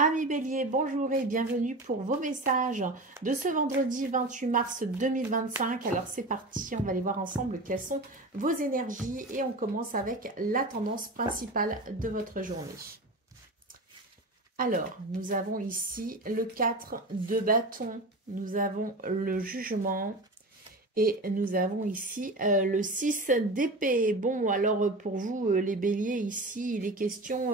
Amis Bélier, bonjour et bienvenue pour vos messages de ce vendredi 28 mars 2025. Alors c'est parti, on va aller voir ensemble quelles sont vos énergies et on commence avec la tendance principale de votre journée. Alors, nous avons ici le 4 de bâton, nous avons le jugement. Et nous avons ici le 6 d'épée. Bon, alors pour vous, les béliers, ici, il est question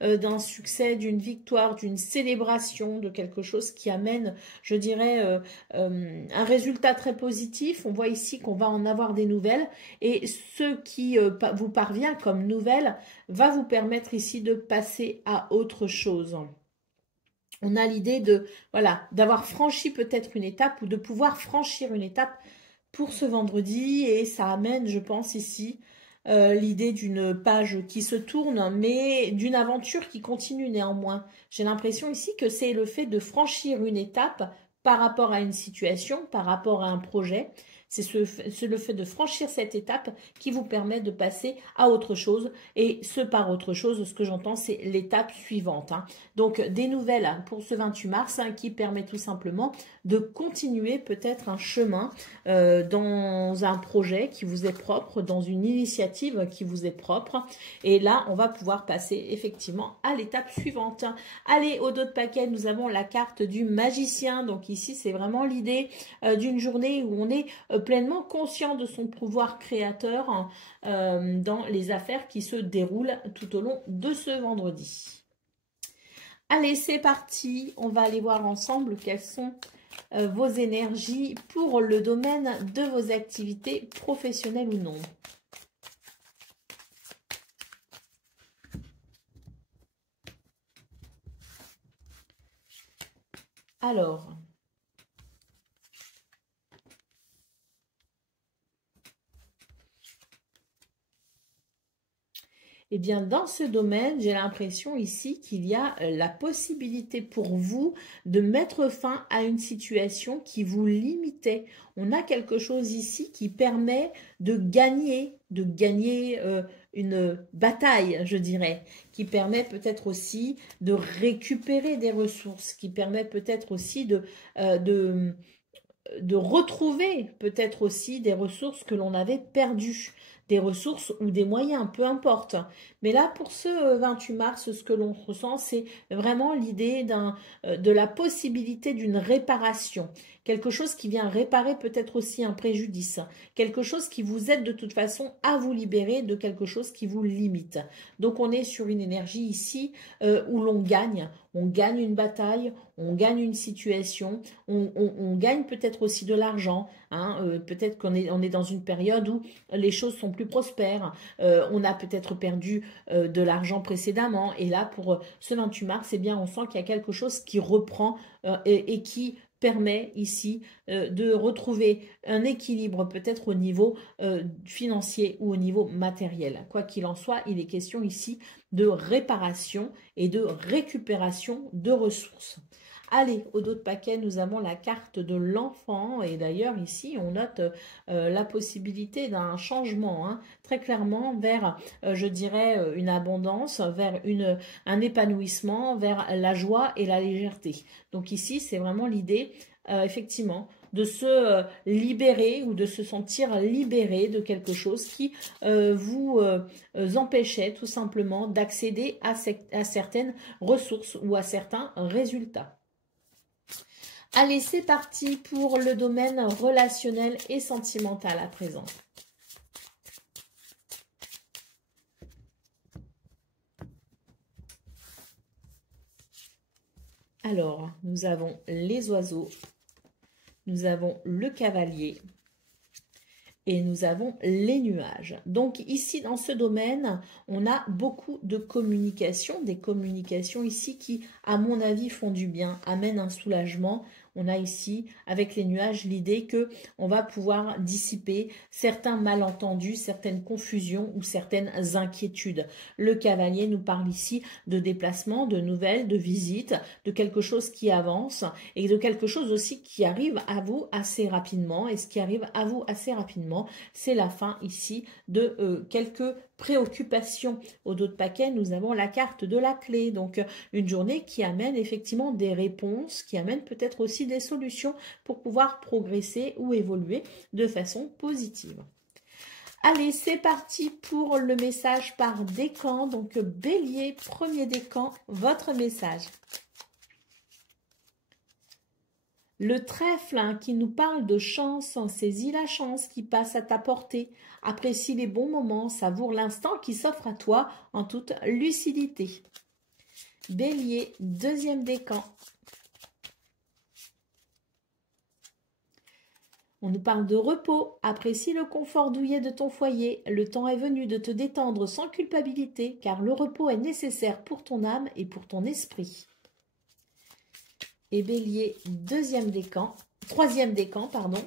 d'un succès, d'une victoire, d'une célébration, de quelque chose qui amène, je dirais, un résultat très positif. On voit ici qu'on va en avoir des nouvelles. Et ce qui vous parvient comme nouvelle va vous permettre ici de passer à autre chose. On a l'idée de, voilà, d'avoir franchi peut-être une étape ou de pouvoir franchir une étape pour ce vendredi et ça amène, je pense ici, l'idée d'une page qui se tourne, mais d'une aventure qui continue néanmoins. J'ai l'impression ici que c'est le fait de franchir une étape par rapport à une situation, par rapport à un projet. C'est le fait de franchir cette étape qui vous permet de passer à autre chose. Et ce par autre chose, ce que j'entends, c'est l'étape suivante. Donc, des nouvelles pour ce 28 mars qui permet tout simplement de continuer peut-être un chemin dans un projet qui vous est propre, dans une initiative qui vous est propre. Et là, on va pouvoir passer effectivement à l'étape suivante. Allez, au dos de paquet, nous avons la carte du magicien. Donc ici, c'est vraiment l'idée d'une journée où on est pleinement conscient de son pouvoir créateur dans les affaires qui se déroulent tout au long de ce vendredi. Allez, c'est parti. On va aller voir ensemble quelles sont vos énergies pour le domaine de vos activités professionnelles ou non. Alors, eh bien, dans ce domaine, j'ai l'impression ici qu'il y a la possibilité pour vous de mettre fin à une situation qui vous limitait. On a quelque chose ici qui permet de gagner une bataille, je dirais, qui permet peut-être aussi de récupérer des ressources, qui permet peut-être aussi de retrouver peut-être aussi des ressources que l'on avait perdues, des ressources ou des moyens, peu importe. Mais là, pour ce 28 mars, ce que l'on ressent, c'est vraiment l'idée de la possibilité d'une réparation. Quelque chose qui vient réparer peut-être aussi un préjudice. Quelque chose qui vous aide de toute façon à vous libérer de quelque chose qui vous limite. Donc, on est sur une énergie ici où l'on gagne. On gagne une bataille, on gagne une situation, on gagne peut-être aussi de l'argent. Peut-être qu'on est dans une période où les choses sont plus prospères. On a peut-être perdu de l'argent précédemment. Et là, pour ce 28 mars, eh bien, on sent qu'il y a quelque chose qui reprend et qui permet ici de retrouver un équilibre peut-être au niveau financier ou au niveau matériel. Quoi qu'il en soit, il est question ici de réparation et de récupération de ressources. Allez, au dos de paquet, nous avons la carte de l'enfant et d'ailleurs ici, on note la possibilité d'un changement, très clairement vers, je dirais, une abondance, vers un épanouissement, vers la joie et la légèreté. Donc ici, c'est vraiment l'idée, effectivement, de se libérer ou de se sentir libéré de quelque chose qui vous empêchait tout simplement d'accéder à certaines ressources ou à certains résultats. Allez, c'est parti pour le domaine relationnel et sentimental à présent. Alors, nous avons les oiseaux, nous avons le cavalier et nous avons les nuages. Donc ici, dans ce domaine, on a beaucoup de communication, des communications ici qui, à mon avis, font du bien, amènent un soulagement. on a ici, avec les nuages, l'idée que on va pouvoir dissiper certains malentendus, certaines confusions ou certaines inquiétudes. Le cavalier nous parle ici de déplacement, de nouvelles, de visites, de quelque chose qui avance et de quelque chose aussi qui arrive à vous assez rapidement. Et ce qui arrive à vous assez rapidement, c'est la fin ici de quelques préoccupations. Au dos de paquet, nous avons la carte de la clé. Donc, une journée qui amène effectivement des réponses, qui amène peut-être aussi des solutions pour pouvoir progresser ou évoluer de façon positive. Allez, c'est parti pour le message par décan. Donc, Bélier, premier décan, votre message. Le trèfle qui nous parle de chance, saisis la chance qui passe à ta portée. Apprécie les bons moments, savoure l'instant qui s'offre à toi en toute lucidité. Bélier, deuxième décan. On nous parle de repos, apprécie le confort douillet de ton foyer. Le temps est venu de te détendre sans culpabilité, car le repos est nécessaire pour ton âme et pour ton esprit. Et Bélier, troisième décan, pardon.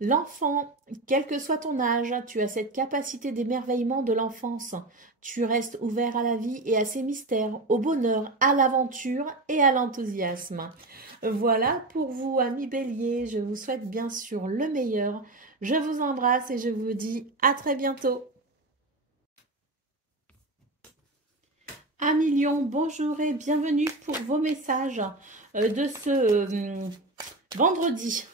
L'enfant, quel que soit ton âge, tu as cette capacité d'émerveillement de l'enfance. Tu restes ouvert à la vie et à ses mystères, au bonheur, à l'aventure et à l'enthousiasme. Voilà pour vous, amis Bélier. Je vous souhaite bien sûr le meilleur. Je vous embrasse et je vous dis à très bientôt. Amis Lion, bonjour et bienvenue pour vos messages de ce vendredi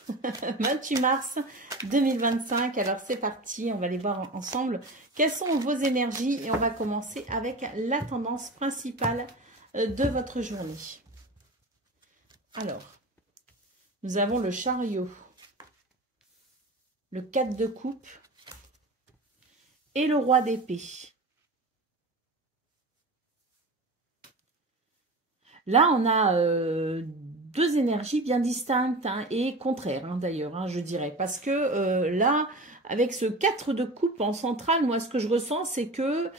28 mars 2025. Alors c'est parti, on va les voir ensemble. Quelles sont vos énergies? Et on va commencer avec la tendance principale de votre journée. Alors, nous avons le chariot, le 4 de coupe et le roi d'épée. Là, on a deux énergies bien distinctes et contraires d'ailleurs, je dirais. Parce que là, avec ce 4 de coupe en centrale, moi, ce que je ressens, c'est que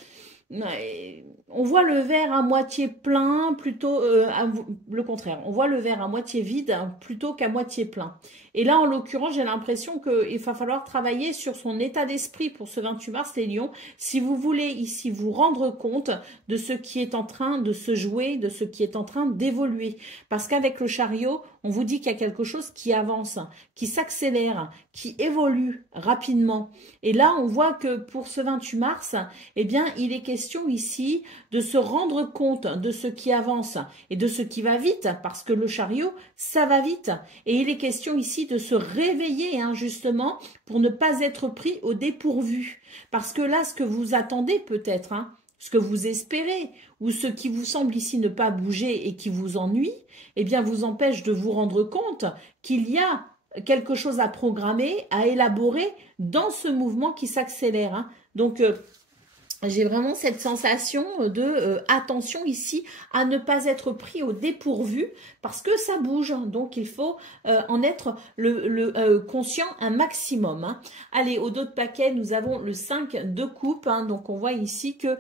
on voit le verre à moitié plein plutôt le contraire. On voit le verre à moitié vide plutôt qu'à moitié plein. Et là, en l'occurrence, j'ai l'impression qu'il va falloir travailler sur son état d'esprit pour ce 28 mars, les lions. Si vous voulez ici vous rendre compte de ce qui est en train de se jouer, de ce qui est en train d'évoluer. Parce qu'avec le chariot, on vous dit qu'il y a quelque chose qui avance, qui s'accélère, qui évolue rapidement. Et là, on voit que pour ce 28 mars, eh bien, il est question ici de se rendre compte de ce qui avance et de ce qui va vite, parce que le chariot, ça va vite. Et il est question ici de se réveiller, justement, pour ne pas être pris au dépourvu. Parce que là, ce que vous attendez peut-être, ce que vous espérez, ou ce qui vous semble ici ne pas bouger et qui vous ennuie, eh bien, vous empêche de vous rendre compte qu'il y a quelque chose à programmer, à élaborer dans ce mouvement qui s'accélère. Donc, j'ai vraiment cette sensation de attention ici à ne pas être pris au dépourvu parce que ça bouge. Donc, il faut en être conscient un maximum. Allez, au dos de paquet, nous avons le 5 de coupe. Donc, on voit ici que,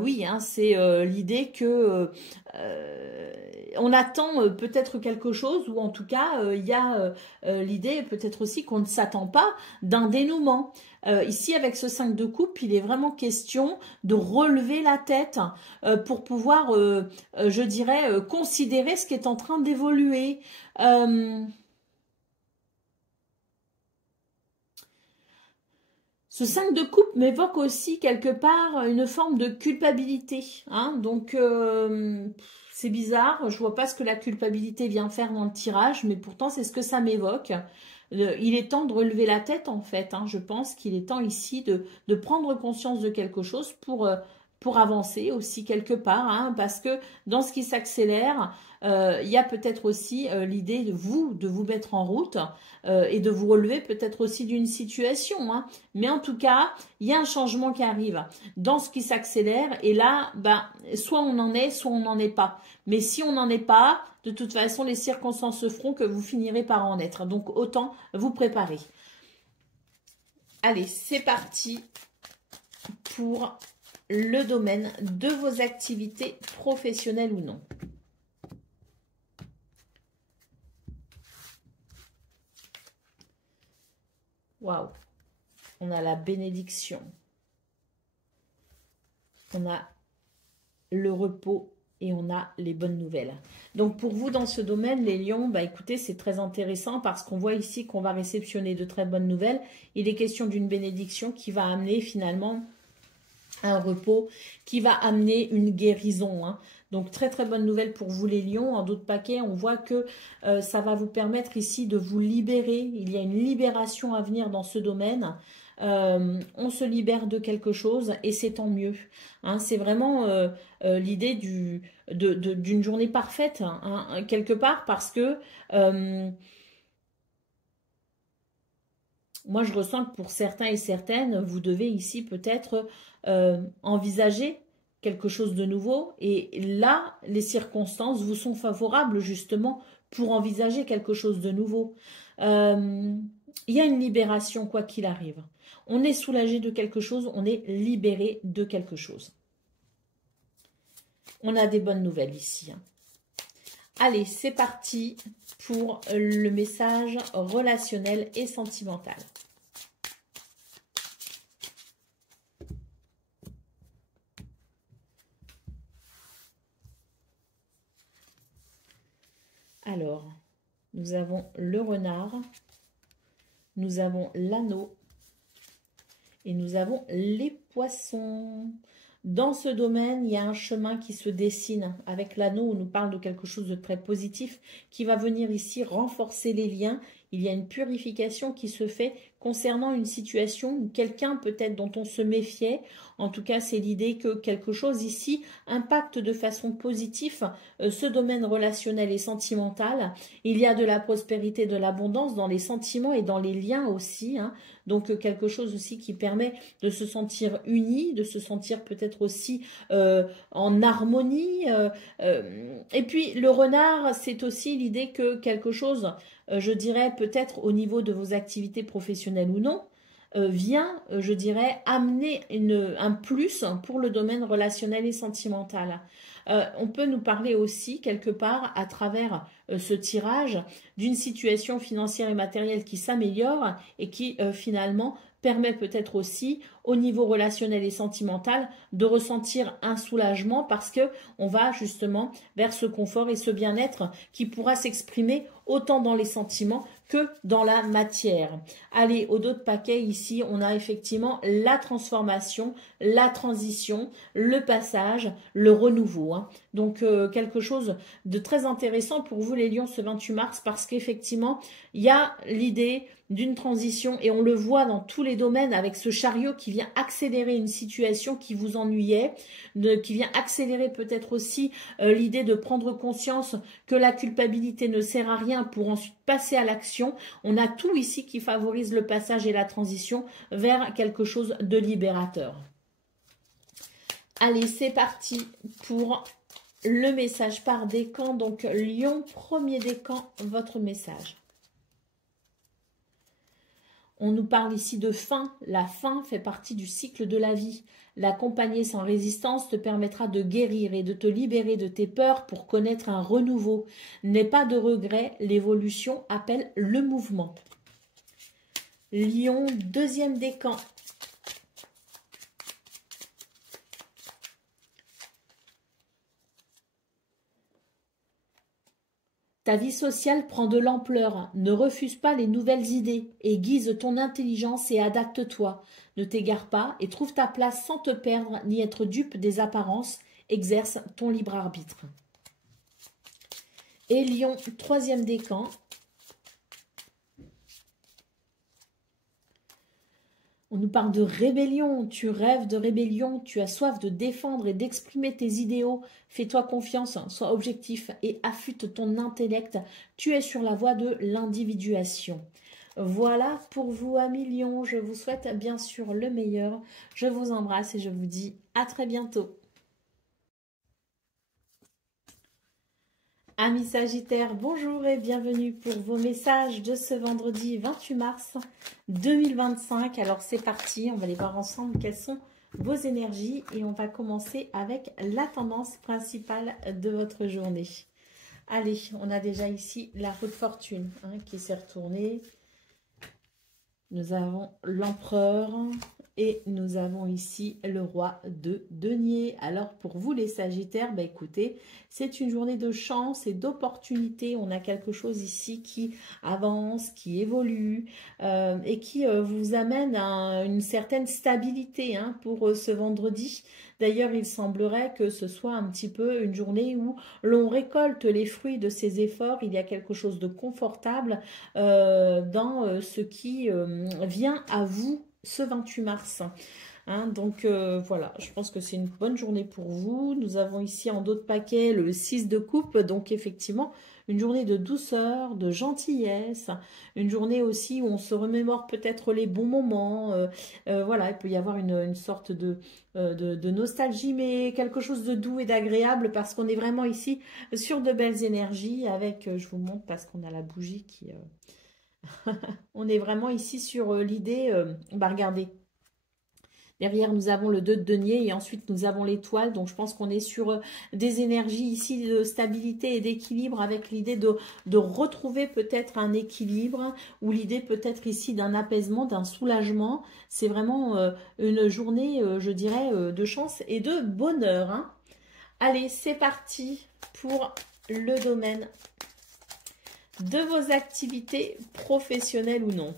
oui, c'est l'idée que on attend peut-être quelque chose ou en tout cas, il y a l'idée peut-être aussi qu'on ne s'attend pas d'un dénouement. Ici, avec ce 5 de coupe, il est vraiment question de relever la tête pour pouvoir, je dirais, considérer ce qui est en train d'évoluer. Ce 5 de coupe m'évoque aussi quelque part une forme de culpabilité. Donc, c'est bizarre, je vois pas ce que la culpabilité vient faire dans le tirage, mais pourtant, c'est ce que ça m'évoque. Il est temps de relever la tête en fait. Je pense qu'il est temps ici de prendre conscience de quelque chose pour avancer aussi quelque part. Parce que dans ce qui s'accélère, il y a peut-être aussi l'idée de vous mettre en route et de vous relever peut-être aussi d'une situation. Mais en tout cas, il y a un changement qui arrive dans ce qui s'accélère. Et là, soit on en est, soit on n'en est pas. Mais si on n'en est pas, de toute façon, les circonstances feront que vous finirez par en être. Donc, autant vous préparer. Allez, c'est parti pour le domaine de vos activités professionnelles ou non. Waouh. On a la bénédiction. On a le repos et on a les bonnes nouvelles. Donc pour vous dans ce domaine, les lions, bah écoutez, c'est très intéressant parce qu'on voit ici qu'on va réceptionner de très bonnes nouvelles. Il est question d'une bénédiction qui va amener finalement un repos, qui va amener une guérison, hein. Donc, très très bonne nouvelle pour vous les lions. En d'autres paquets, on voit que ça va vous permettre ici de vous libérer. Il y a une libération à venir dans ce domaine. On se libère de quelque chose et c'est tant mieux, hein. C'est vraiment l'idée d'une journée parfaite, hein, quelque part, parce que moi je ressens que pour certains et certaines, vous devez ici peut-être envisager quelque chose de nouveau. Et là, les circonstances vous sont favorables justement pour envisager quelque chose de nouveau. Il y a une libération quoi qu'il arrive. On est soulagé de quelque chose, on est libéré de quelque chose. On a des bonnes nouvelles ici, hein. Allez, c'est parti pour le message relationnel et sentimental. Alors, nous avons le renard, nous avons l'anneau et nous avons les poissons. Dans ce domaine, il y a un chemin qui se dessine avec l'anneau. On nous parle de quelque chose de très positif qui va venir ici renforcer les liens. Il y a une purification qui se fait concernant une situation ou quelqu'un peut-être dont on se méfiait. En tout cas, c'est l'idée que quelque chose ici impacte de façon positive ce domaine relationnel et sentimental. Il y a de la prospérité, de l'abondance dans les sentiments et dans les liens aussi, hein. Donc quelque chose aussi qui permet de se sentir uni, de se sentir peut-être aussi en harmonie. Et puis le renard, c'est aussi l'idée que quelque chose, je dirais peut-être au niveau de vos activités professionnelles ou non, vient, je dirais, amener un plus pour le domaine relationnel et sentimental. On peut nous parler aussi, quelque part, à travers ce tirage, d'une situation financière et matérielle qui s'améliore et qui, finalement, permet peut-être aussi, au niveau relationnel et sentimental, de ressentir un soulagement parce que on va justement vers ce confort et ce bien-être qui pourra s'exprimer autant dans les sentiments que dans la matière. Allez, au dos de paquet, ici, on a effectivement la transformation, la transition, le passage, le renouveau, hein. Donc, quelque chose de très intéressant pour vous, les lions, ce 28 mars, parce qu'effectivement, il y a l'idée d'une transition et on le voit dans tous les domaines avec ce chariot qui vient accélérer une situation qui vous ennuyait, qui vient accélérer peut-être aussi l'idée de prendre conscience que la culpabilité ne sert à rien pour ensuite passer à l'action. On a tout ici qui favorise le passage et la transition vers quelque chose de libérateur. Allez, c'est parti pour le message par décan. Donc, Lion, premier décan, votre message. On nous parle ici de fin. La fin fait partie du cycle de la vie. L'accompagner sans résistance te permettra de guérir et de te libérer de tes peurs pour connaître un renouveau. N'aie pas de regrets, l'évolution appelle le mouvement. Lion, deuxième décan. Ta vie sociale prend de l'ampleur. Ne refuse pas les nouvelles idées. Aiguise ton intelligence et adapte-toi. Ne t'égare pas et trouve ta place sans te perdre ni être dupe des apparences. Exerce ton libre arbitre. Et Lion, troisième décan. On nous parle de rébellion, tu rêves de rébellion, tu as soif de défendre et d'exprimer tes idéaux. Fais-toi confiance, sois objectif et affûte ton intellect. Tu es sur la voie de l'individuation. Voilà pour vous, amis Lions. Je vous souhaite bien sûr le meilleur. Je vous embrasse et je vous dis à très bientôt. Amis Sagittaires, bonjour et bienvenue pour vos messages de ce vendredi 28 mars 2025. Alors c'est parti, on va aller voir ensemble quelles sont vos énergies et on va commencer avec la tendance principale de votre journée. Allez, on a déjà ici la roue de fortune qui s'est retournée. Nous avons l'empereur et nous avons ici le roi de denier. Alors pour vous les Sagittaires, bah écoutez, c'est une journée de chance et d'opportunité. On a quelque chose ici qui avance, qui évolue et qui vous amène à une certaine stabilité hein, pour ce vendredi. D'ailleurs, il semblerait que ce soit un petit peu une journée où l'on récolte les fruits de ses efforts. Il y a quelque chose de confortable dans ce qui vient à vous ce 28 mars. Hein, donc voilà, je pense que c'est une bonne journée pour vous. Nous avons ici en dos de paquet le 6 de coupe, donc effectivement une journée de douceur, de gentillesse, une journée aussi où on se remémore peut-être les bons moments. Voilà, il peut y avoir une sorte de nostalgie, mais quelque chose de doux et d'agréable parce qu'on est vraiment ici sur de belles énergies avec, je vous montre parce qu'on a la bougie qui... on est vraiment ici sur l'idée, bah regardez, derrière, nous avons le 2 de denier et ensuite nous avons l'étoile. Donc, je pense qu'on est sur des énergies ici de stabilité et d'équilibre avec l'idée de retrouver peut-être un équilibre ou l'idée peut-être ici d'un apaisement, d'un soulagement. C'est vraiment une journée, je dirais, de chance et de bonheur. Hein. Allez, c'est parti pour le domaine de vos activités professionnelles ou non.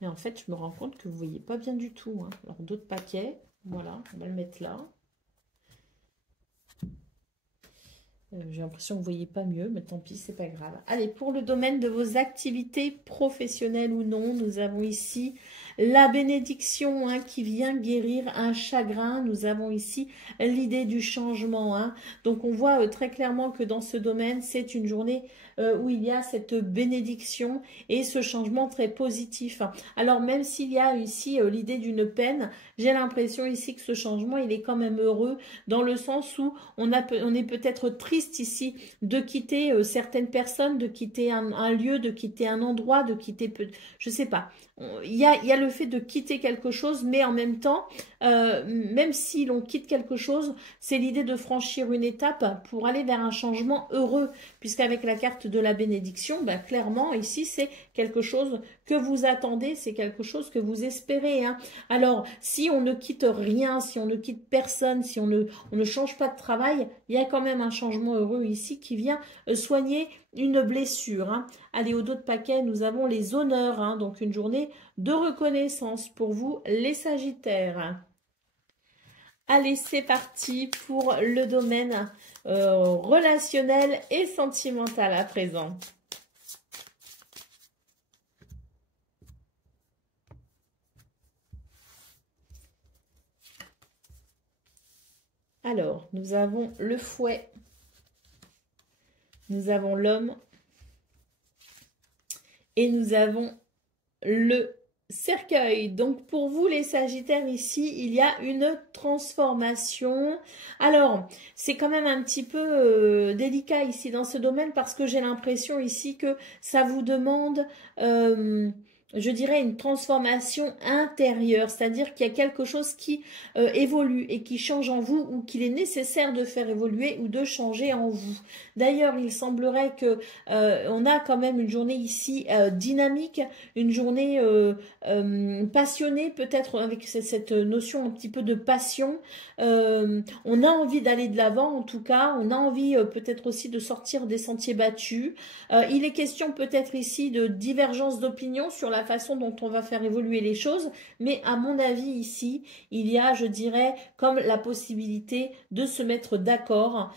Mais en fait, je me rends compte que vous ne voyez pas bien du tout. Hein. Alors, d'autres paquets. Voilà, on va le mettre là. J'ai l'impression que vous ne voyez pas mieux, mais tant pis, c'est pas grave. Allez, pour le domaine de vos activités professionnelles ou non, nous avons ici la bénédiction hein, qui vient guérir un chagrin. Nous avons ici l'idée du changement. Hein. Donc, on voit très clairement que dans ce domaine, c'est une journée où il y a cette bénédiction et ce changement très positif. Alors, même s'il y a ici l'idée d'une peine, j'ai l'impression ici que ce changement, il est quand même heureux dans le sens où on est peut-être triste ici de quitter certaines personnes, de quitter un lieu, de quitter un endroit, de quitter, je sais pas. Il y a le fait de quitter quelque chose, mais en même temps, même si l'on quitte quelque chose, c'est l'idée de franchir une étape pour aller vers un changement heureux, puisqu'avec la carte de la bénédiction, ben, clairement, ici, c'est quelque chose que vous attendez, c'est quelque chose que vous espérez. Hein. Alors, si on ne quitte rien, si on ne quitte personne, si on ne change pas de travail, il y a quand même un changement heureux ici qui vient soigner une blessure. Hein. Allez, au dos de paquet, nous avons les honneurs, hein, donc une journée de reconnaissance pour vous, les Sagittaires. Allez, c'est parti pour le domaine relationnel et sentimental à présent. Alors, nous avons le fouet, nous avons l'homme et nous avons le cercueil. Donc, pour vous, les Sagittaires, ici, il y a une transformation. Alors, c'est quand même un petit peu délicat ici dans ce domaine parce que j'ai l'impression ici que ça vous demande... je dirais une transformation intérieure, c'est-à-dire qu'il y a quelque chose qui évolue et qui change en vous ou qu'il est nécessaire de faire évoluer ou de changer en vous. D'ailleurs, il semblerait que on a quand même une journée ici dynamique, une journée passionnée, peut-être avec cette notion un petit peu de passion. On a envie d'aller de l'avant, en tout cas, on a envie peut-être aussi de sortir des sentiers battus. Il est question peut-être ici de divergence d'opinion sur la façon dont on va faire évoluer les choses, mais à mon avis ici, il y a, je dirais, comme la possibilité de se mettre d'accord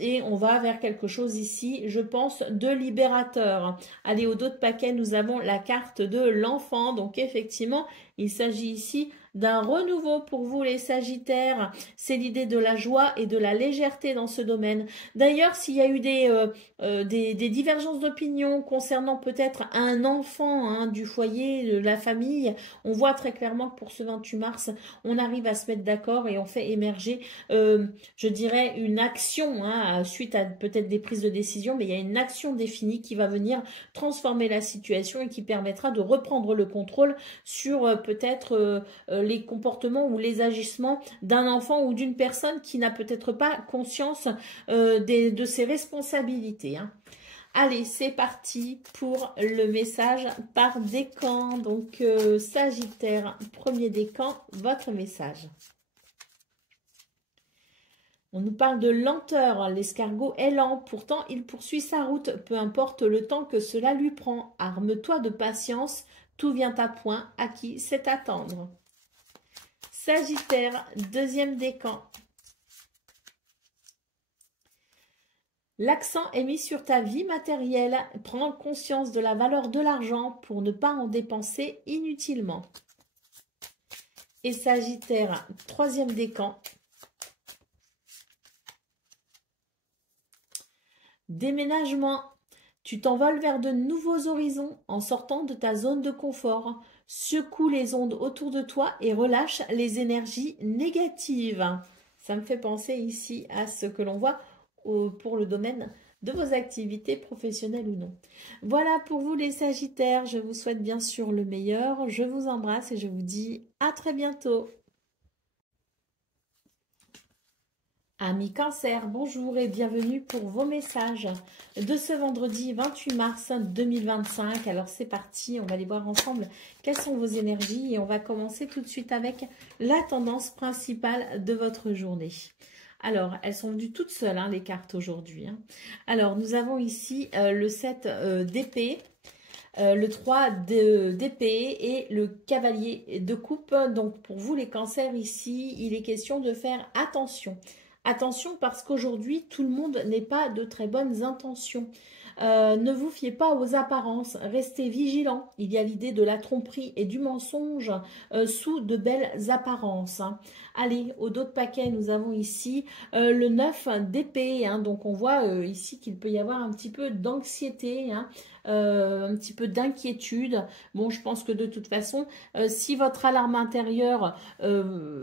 et on va vers quelque chose ici, je pense, de libérateur. Allez, au dos de paquet, nous avons la carte de l'enfant, donc effectivement, il s'agit ici d'un renouveau pour vous les Sagittaires. C'est l'idée de la joie et de la légèreté dans ce domaine. D'ailleurs, s'il y a eu des divergences d'opinion concernant peut-être un enfant hein, du foyer, de la famille, on voit très clairement que pour ce 28 mars, on arrive à se mettre d'accord et on fait émerger, je dirais, une action hein, suite à peut-être des prises de décision, mais il y a une action définie qui va venir transformer la situation et qui permettra de reprendre le contrôle sur peut-être les comportements ou les agissements d'un enfant ou d'une personne qui n'a peut-être pas conscience de ses responsabilités. Hein. Allez, c'est parti pour le message par décan. Donc, Sagittaire, premier décan, votre message. On nous parle de lenteur. L'escargot est lent, pourtant il poursuit sa route. Peu importe le temps que cela lui prend. Arme-toi de patience, tout vient à point. À qui c'est attendre. Sagittaire, deuxième décan. L'accent est mis sur ta vie matérielle. Prends conscience de la valeur de l'argent pour ne pas en dépenser inutilement. Et Sagittaire, troisième décan. Déménagement. Tu t'envoles vers de nouveaux horizons en sortant de ta zone de confort. Secoue les ondes autour de toi et relâche les énergies négatives. Ça me fait penser ici à ce que l'on voit pour le domaine de vos activités professionnelles ou non. Voilà pour vous les Sagittaires. Je vous souhaite bien sûr le meilleur. Je vous embrasse et je vous dis à très bientôt. Amis Cancer, bonjour et bienvenue pour vos messages de ce vendredi 28 mars 2025. Alors c'est parti, on va aller voir ensemble quelles sont vos énergies et on va commencer tout de suite avec la tendance principale de votre journée. Alors, elles sont venues toutes seules, hein, les cartes aujourd'hui. Hein. Alors, nous avons ici le 7 d'épée, le 3 d'épée et le cavalier de coupe. Donc, pour vous les cancers ici, il est question de faire attention. Attention parce qu'aujourd'hui, tout le monde n'est pas de très bonnes intentions. Ne vous fiez pas aux apparences, restez vigilants. Il y a l'idée de la tromperie et du mensonge sous de belles apparences. Hein. Allez, au dos de paquet, nous avons ici le 9 d'épée. Hein. Donc, on voit ici qu'il peut y avoir un petit peu d'anxiété, hein. Un petit peu d'inquiétude. Bon, je pense que de toute façon, si votre alarme intérieure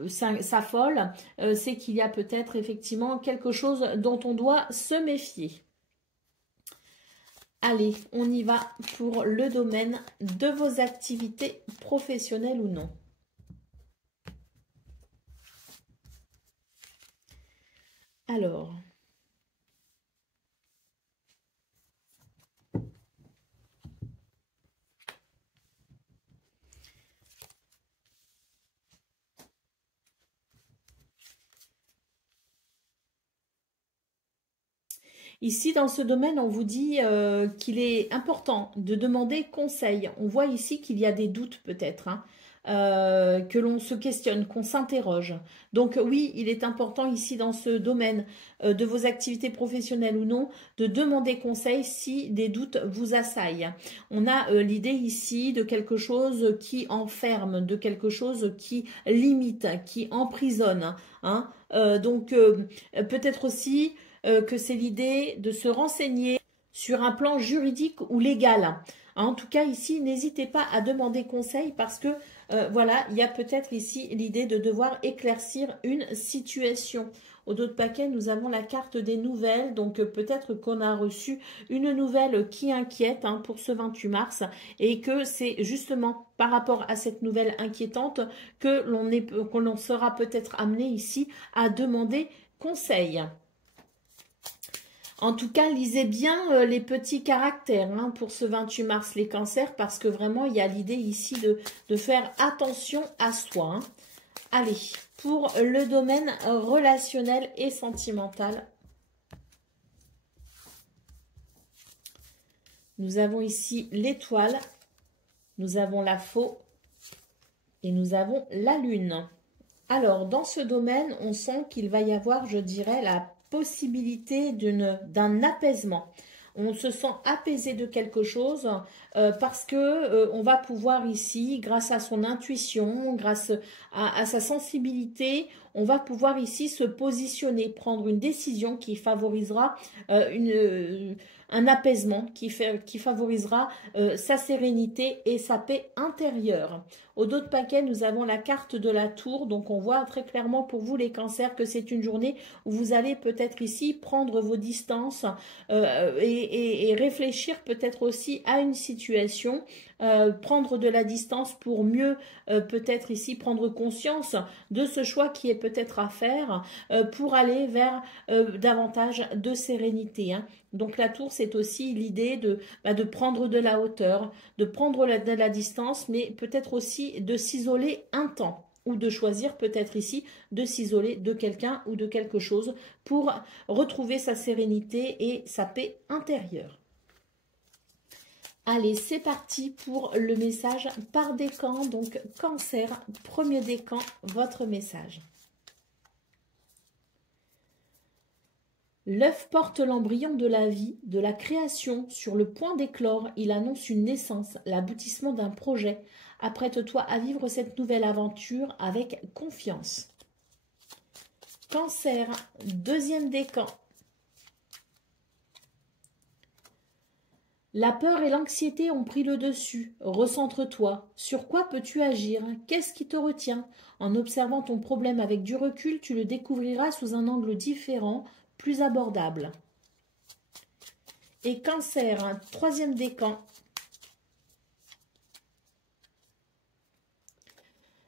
s'affole, c'est qu'il y a peut-être effectivement quelque chose dont on doit se méfier. Allez, on y va pour le domaine de vos activités professionnelles ou non. Alors, ici, dans ce domaine, on vous dit qu'il est important de demander conseil. On voit ici qu'il y a des doutes peut-être, hein, que l'on se questionne, qu'on s'interroge. Donc oui, il est important ici dans ce domaine de vos activités professionnelles ou non, de demander conseil si des doutes vous assaillent. On a l'idée ici de quelque chose qui enferme, de quelque chose qui limite, qui emprisonne. Hein. Donc peut-être aussi que c'est l'idée de se renseigner sur un plan juridique ou légal. En tout cas, ici, n'hésitez pas à demander conseil parce que, voilà, il y a peut-être ici l'idée de devoir éclaircir une situation. Au dos de paquet, nous avons la carte des nouvelles. Donc, peut-être qu'on a reçu une nouvelle qui inquiète hein, pour ce 28 mars et que c'est justement par rapport à cette nouvelle inquiétante que l'on sera peut-être amené ici à demander conseil. En tout cas, lisez bien les petits caractères hein, pour ce 28 mars, les cancers, parce que vraiment, il y a l'idée ici de faire attention à soi. Hein. Allez, pour le domaine relationnel et sentimental, nous avons ici l'étoile, nous avons la faux et nous avons la lune. Alors, dans ce domaine, on sent qu'il va y avoir, je dirais, la possibilité d'un apaisement. On se sent apaisé de quelque chose parce que on va pouvoir ici, grâce à son intuition, grâce à sa sensibilité, on va pouvoir ici se positionner, prendre une décision qui favorisera un apaisement, qui favorisera sa sérénité et sa paix intérieure. Au dos de paquet, nous avons la carte de la tour. Donc, on voit très clairement pour vous, les cancers, que c'est une journée où vous allez peut-être ici prendre vos distances et réfléchir peut-être aussi à une situation, prendre de la distance pour mieux peut-être ici prendre conscience de ce choix qui est peut-être à faire pour aller vers davantage de sérénité. Hein. Donc la tour, c'est aussi l'idée de prendre de la hauteur, de prendre de la distance, mais peut-être aussi de s'isoler un temps ou de choisir peut-être ici de s'isoler de quelqu'un ou de quelque chose pour retrouver sa sérénité et sa paix intérieure. Allez, c'est parti pour le message par décan. Donc, Cancer, premier décan, votre message. L'œuf porte l'embryon de la vie, de la création. Sur le point d'éclore, il annonce une naissance, l'aboutissement d'un projet. Apprête-toi à vivre cette nouvelle aventure avec confiance. Cancer, deuxième décan. La peur et l'anxiété ont pris le dessus. Recentre-toi. Sur quoi peux-tu agir? Qu'est-ce qui te retient? En observant ton problème avec du recul, tu le découvriras sous un angle différent, plus abordable. Et Cancer, un troisième décan.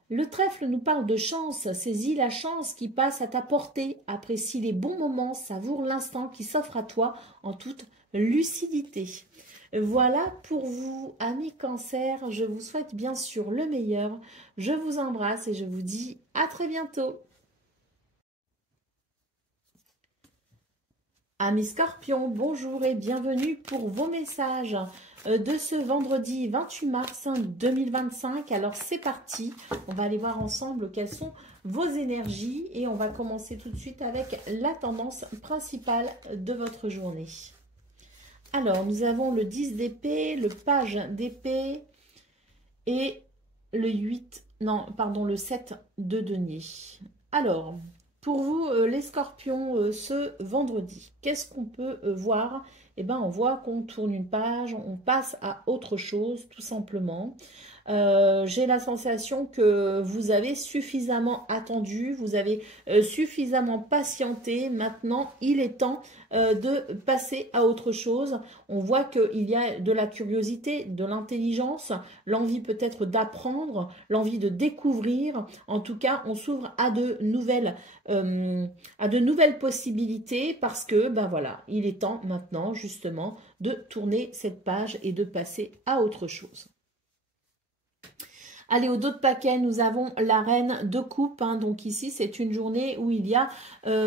Le trèfle nous parle de chance. Saisis la chance qui passe à ta portée. Apprécie les bons moments, savoure l'instant qui s'offre à toi en toute lucidité. Voilà pour vous, amis Cancer. Je vous souhaite bien sûr le meilleur. Je vous embrasse et je vous dis à très bientôt. Amis Scorpions, bonjour et bienvenue pour vos messages de ce vendredi 28 mars 2025. Alors c'est parti, on va aller voir ensemble quelles sont vos énergies et on va commencer tout de suite avec la tendance principale de votre journée. Alors, nous avons le 10 d'épée, le page d'épée et le 7 de denier. Alors, pour vous, les scorpions, ce vendredi, qu'est-ce qu'on peut voir? Eh bien, on voit qu'on tourne une page, on passe à autre chose, tout simplement. J'ai la sensation que vous avez suffisamment attendu, vous avez suffisamment patienté. Maintenant, il est temps de passer à autre chose. On voit qu'il y a de la curiosité, de l'intelligence, l'envie peut-être d'apprendre, l'envie de découvrir. En tout cas, on s'ouvre à de nouvelles possibilités parce que, ben voilà, il est temps maintenant justement de tourner cette page et de passer à autre chose. Allez, au dos de paquet, nous avons la reine de coupe. Hein. Donc ici, c'est une journée où il y a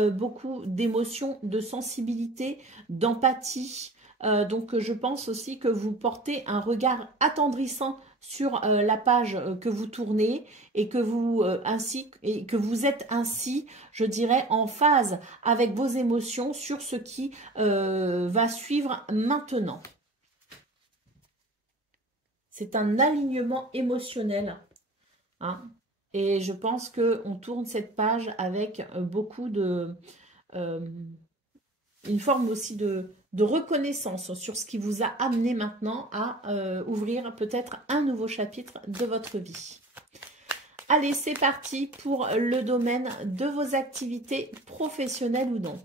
beaucoup d'émotions, de sensibilité, d'empathie. Donc je pense aussi que vous portez un regard attendrissant sur la page que vous tournez et que vous êtes ainsi, je dirais, en phase avec vos émotions sur ce qui va suivre maintenant. C'est un alignement émotionnel. Hein, et je pense qu'on tourne cette page avec beaucoup de... une forme aussi de reconnaissance sur ce qui vous a amené maintenant à ouvrir peut-être un nouveau chapitre de votre vie. Allez, c'est parti pour le domaine de vos activités professionnelles ou non.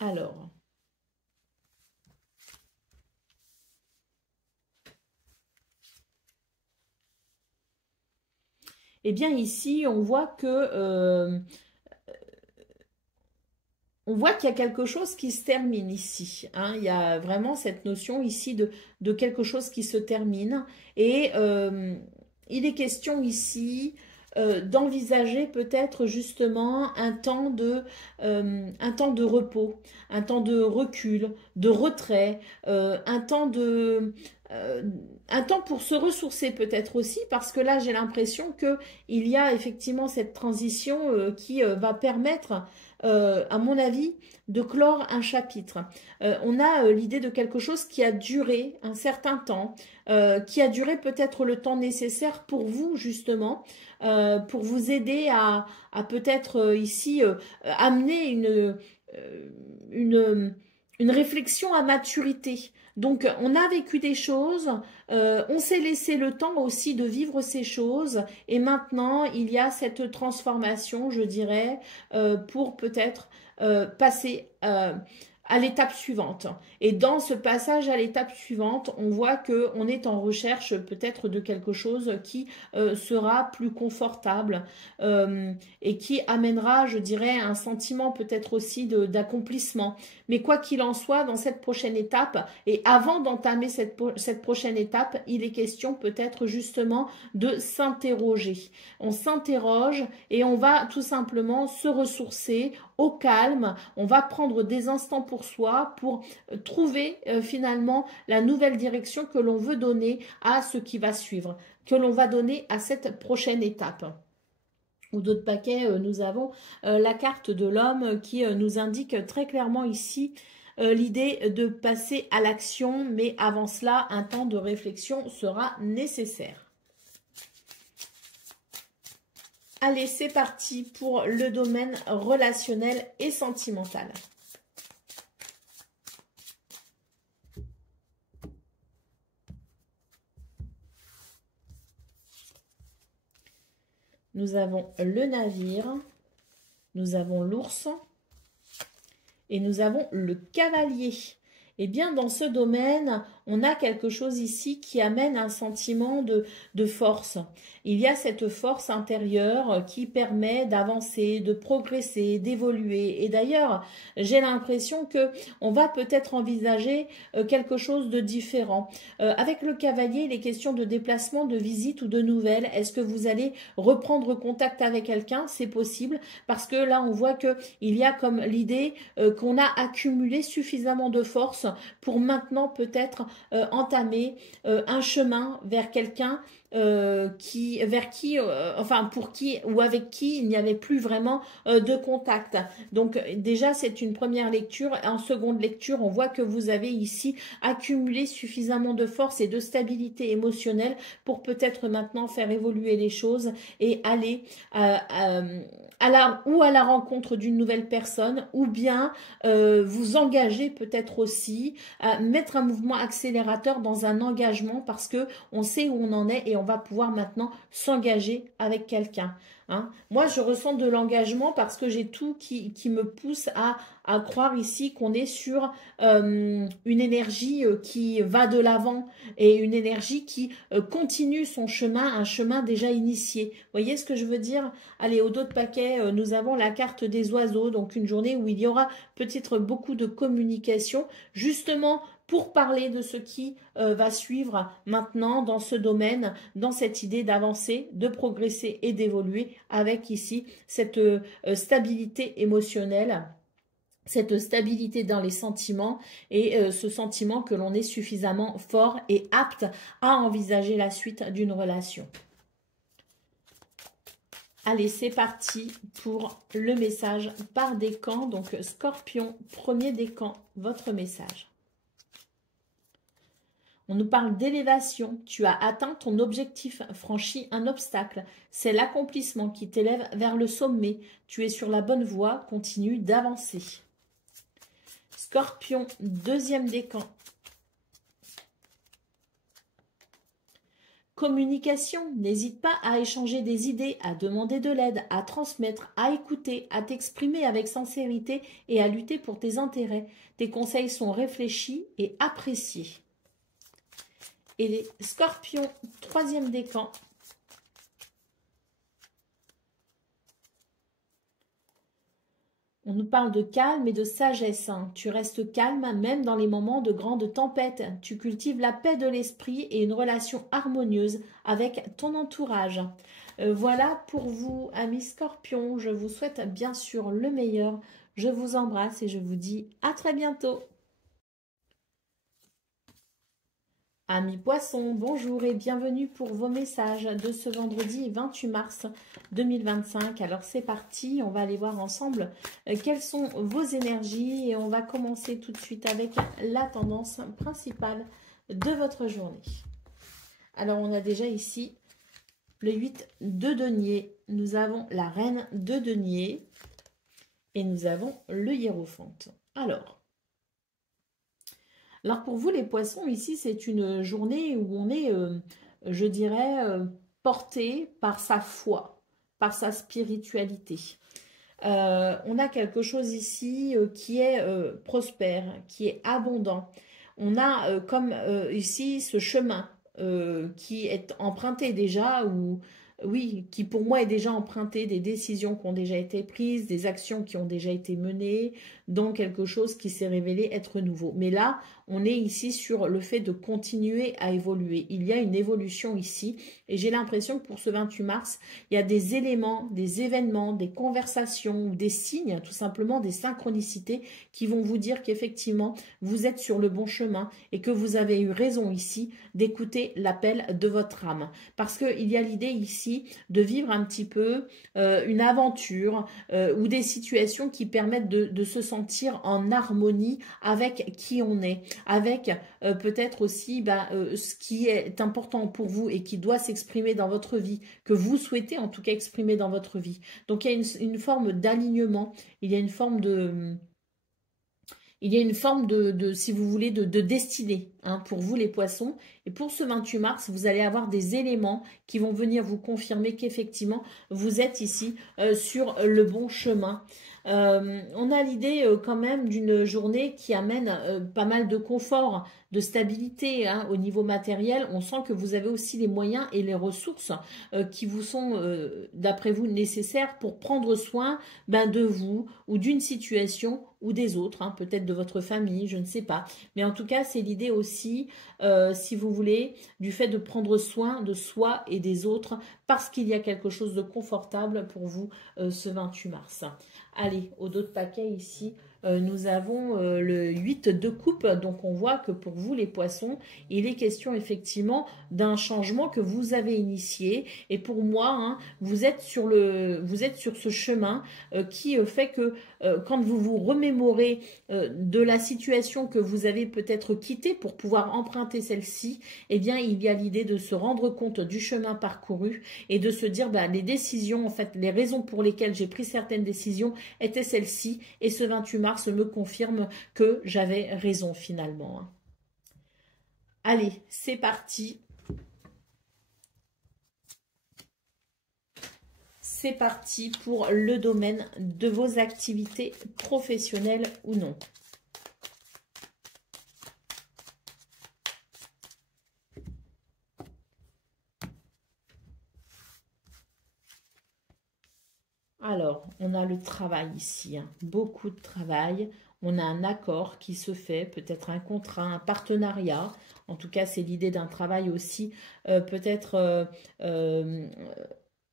Alors, eh bien ici, on voit que qu'il y a quelque chose qui se termine ici. Hein. Il y a vraiment cette notion ici de quelque chose qui se termine. Et il est question ici d'envisager peut-être justement un temps de repos, un temps de recul, de retrait, un temps pour se ressourcer peut-être aussi, parce que là j'ai l'impression qu'il y a effectivement cette transition qui va permettre, à mon avis, de clore un chapitre. On a l'idée de quelque chose qui a duré un certain temps, qui a duré peut-être le temps nécessaire pour vous justement, pour vous aider à peut-être ici amener une réflexion à maturité. Donc, on a vécu des choses, on s'est laissé le temps aussi de vivre ces choses, et maintenant, il y a cette transformation, je dirais, pour peut-être passer à l'étape suivante. Et dans ce passage à l'étape suivante, on voit que on est en recherche peut-être de quelque chose qui sera plus confortable et qui amènera, je dirais, un sentiment peut-être aussi d'accomplissement. Mais quoi qu'il en soit, dans cette prochaine étape, et avant d'entamer cette prochaine étape, il est question peut-être justement de s'interroger. On s'interroge et on va tout simplement se ressourcer au calme. On va prendre des instants pour soi, pour trouver finalement la nouvelle direction que l'on veut donner à ce qui va suivre, que l'on va donner à cette prochaine étape. Ou d'autres paquets, nous avons la carte de l'homme qui nous indique très clairement ici l'idée de passer à l'action, mais avant cela, un temps de réflexion sera nécessaire. Allez, c'est parti pour le domaine relationnel et sentimental. Nous avons le navire, nous avons l'ours et nous avons le cavalier. Eh bien, dans ce domaine, on a quelque chose ici qui amène un sentiment de force. Il y a cette force intérieure qui permet d'avancer, de progresser, d'évoluer. Et d'ailleurs, j'ai l'impression que on va peut-être envisager quelque chose de différent. Avec le cavalier, les questions de déplacement, de visite ou de nouvelles, est-ce que vous allez reprendre contact avec quelqu'un? C'est possible parce que là, on voit que il y a comme l'idée qu'on a accumulé suffisamment de force pour maintenant peut-être entamer un chemin vers quelqu'un pour qui ou avec qui il n'y avait plus vraiment de contact. Donc déjà c'est une première lecture. En seconde lecture, on voit que vous avez ici accumulé suffisamment de force et de stabilité émotionnelle pour peut-être maintenant faire évoluer les choses et aller à la rencontre d'une nouvelle personne, ou bien vous engager peut-être aussi à mettre un mouvement accélérateur dans un engagement parce que on sait où on en est et on va pouvoir maintenant s'engager avec quelqu'un. Hein. Moi, je ressens de l'engagement parce que j'ai tout qui me pousse à croire ici qu'on est sur une énergie qui va de l'avant et une énergie qui continue son chemin, un chemin déjà initié. Vous voyez ce que je veux dire? Allez, au dos de paquet, nous avons la carte des oiseaux, donc une journée où il y aura peut-être beaucoup de communication, justement pour parler de ce qui va suivre maintenant dans ce domaine, dans cette idée d'avancer, de progresser et d'évoluer avec ici cette stabilité émotionnelle, cette stabilité dans les sentiments et ce sentiment que l'on est suffisamment fort et apte à envisager la suite d'une relation. Allez, c'est parti pour le message par décan. Donc, Scorpion, premier décan, votre message. On nous parle d'élévation. Tu as atteint ton objectif, franchi un obstacle. C'est l'accomplissement qui t'élève vers le sommet. Tu es sur la bonne voie, continue d'avancer. Scorpion, deuxième décan. Communication, n'hésite pas à échanger des idées, à demander de l'aide, à transmettre, à écouter, à t'exprimer avec sincérité et à lutter pour tes intérêts. Tes conseils sont réfléchis et appréciés. Et les Scorpions, troisième décan. On nous parle de calme et de sagesse. Hein. Tu restes calme même dans les moments de grande tempête. Tu cultives la paix de l'esprit et une relation harmonieuse avec ton entourage. Voilà pour vous, amis Scorpions. Je vous souhaite bien sûr le meilleur. Je vous embrasse et je vous dis à très bientôt. Amis Poissons, bonjour et bienvenue pour vos messages de ce vendredi 28 mars 2025. Alors c'est parti, on va aller voir ensemble quelles sont vos énergies et on va commencer tout de suite avec la tendance principale de votre journée. Alors on a déjà ici le 8 de denier, nous avons la reine de denier et nous avons le hiérophante. Alors, Alors pour vous les poissons, ici c'est une journée où on est, je dirais, porté par sa foi, par sa spiritualité. On a quelque chose ici qui est prospère, qui est abondant. On a comme ici ce chemin qui est emprunté déjà, ou oui, qui pour moi est déjà emprunté, des décisions qui ont déjà été prises, des actions qui ont déjà été menées, donc quelque chose qui s'est révélé être nouveau. Mais là, on est ici sur le fait de continuer à évoluer. Il y a une évolution ici, et j'ai l'impression que pour ce 28 mars, il y a des éléments, des événements, des conversations ou des signes, tout simplement des synchronicités qui vont vous dire qu'effectivement, vous êtes sur le bon chemin et que vous avez eu raison ici d'écouter l'appel de votre âme. Parce qu'il y a l'idée ici de vivre un petit peu une aventure ou des situations qui permettent de se sentir en harmonie avec qui on est, avec peut-être aussi ce qui est important pour vous et qui doit s'exprimer dans votre vie, que vous souhaitez en tout cas exprimer dans votre vie. Donc il y a une forme d'alignement, il y a une forme de... Il y a une forme si vous voulez, de destinée hein, pour vous les poissons. Et pour ce 28 mars, vous allez avoir des éléments qui vont venir vous confirmer qu'effectivement, vous êtes ici sur le bon chemin. On a l'idée quand même d'une journée qui amène pas mal de confort, de stabilité hein, au niveau matériel. On sent que vous avez aussi les moyens et les ressources qui vous sont, d'après vous, nécessaires pour prendre soin de vous ou d'une situation ou des autres, hein, peut-être de votre famille, je ne sais pas. Mais en tout cas, c'est l'idée aussi, si vous voulez, du fait de prendre soin de soi et des autres parce qu'il y a quelque chose de confortable pour vous ce 28 mars. Allez, au dos de paquet ici, nous avons le 8 de coupe. Donc, on voit que pour vous, les poissons, il est question effectivement d'un changement que vous avez initié. Et pour moi, hein, vous êtes sur ce chemin qui fait que quand vous vous remémorez de la situation que vous avez peut-être quittée pour pouvoir emprunter celle-ci, eh bien, il y a l'idée de se rendre compte du chemin parcouru et de se dire, les décisions, en fait, les raisons pour lesquelles j'ai pris certaines décisions étaient celles-ci. Et ce 28 mars me confirme que j'avais raison finalement. Allez, c'est parti. C'est parti pour le domaine de vos activités professionnelles ou non. Alors, on a le travail ici, hein, beaucoup de travail. On a un accord qui se fait, peut-être un contrat, un partenariat. En tout cas, c'est l'idée d'un travail aussi, peut-être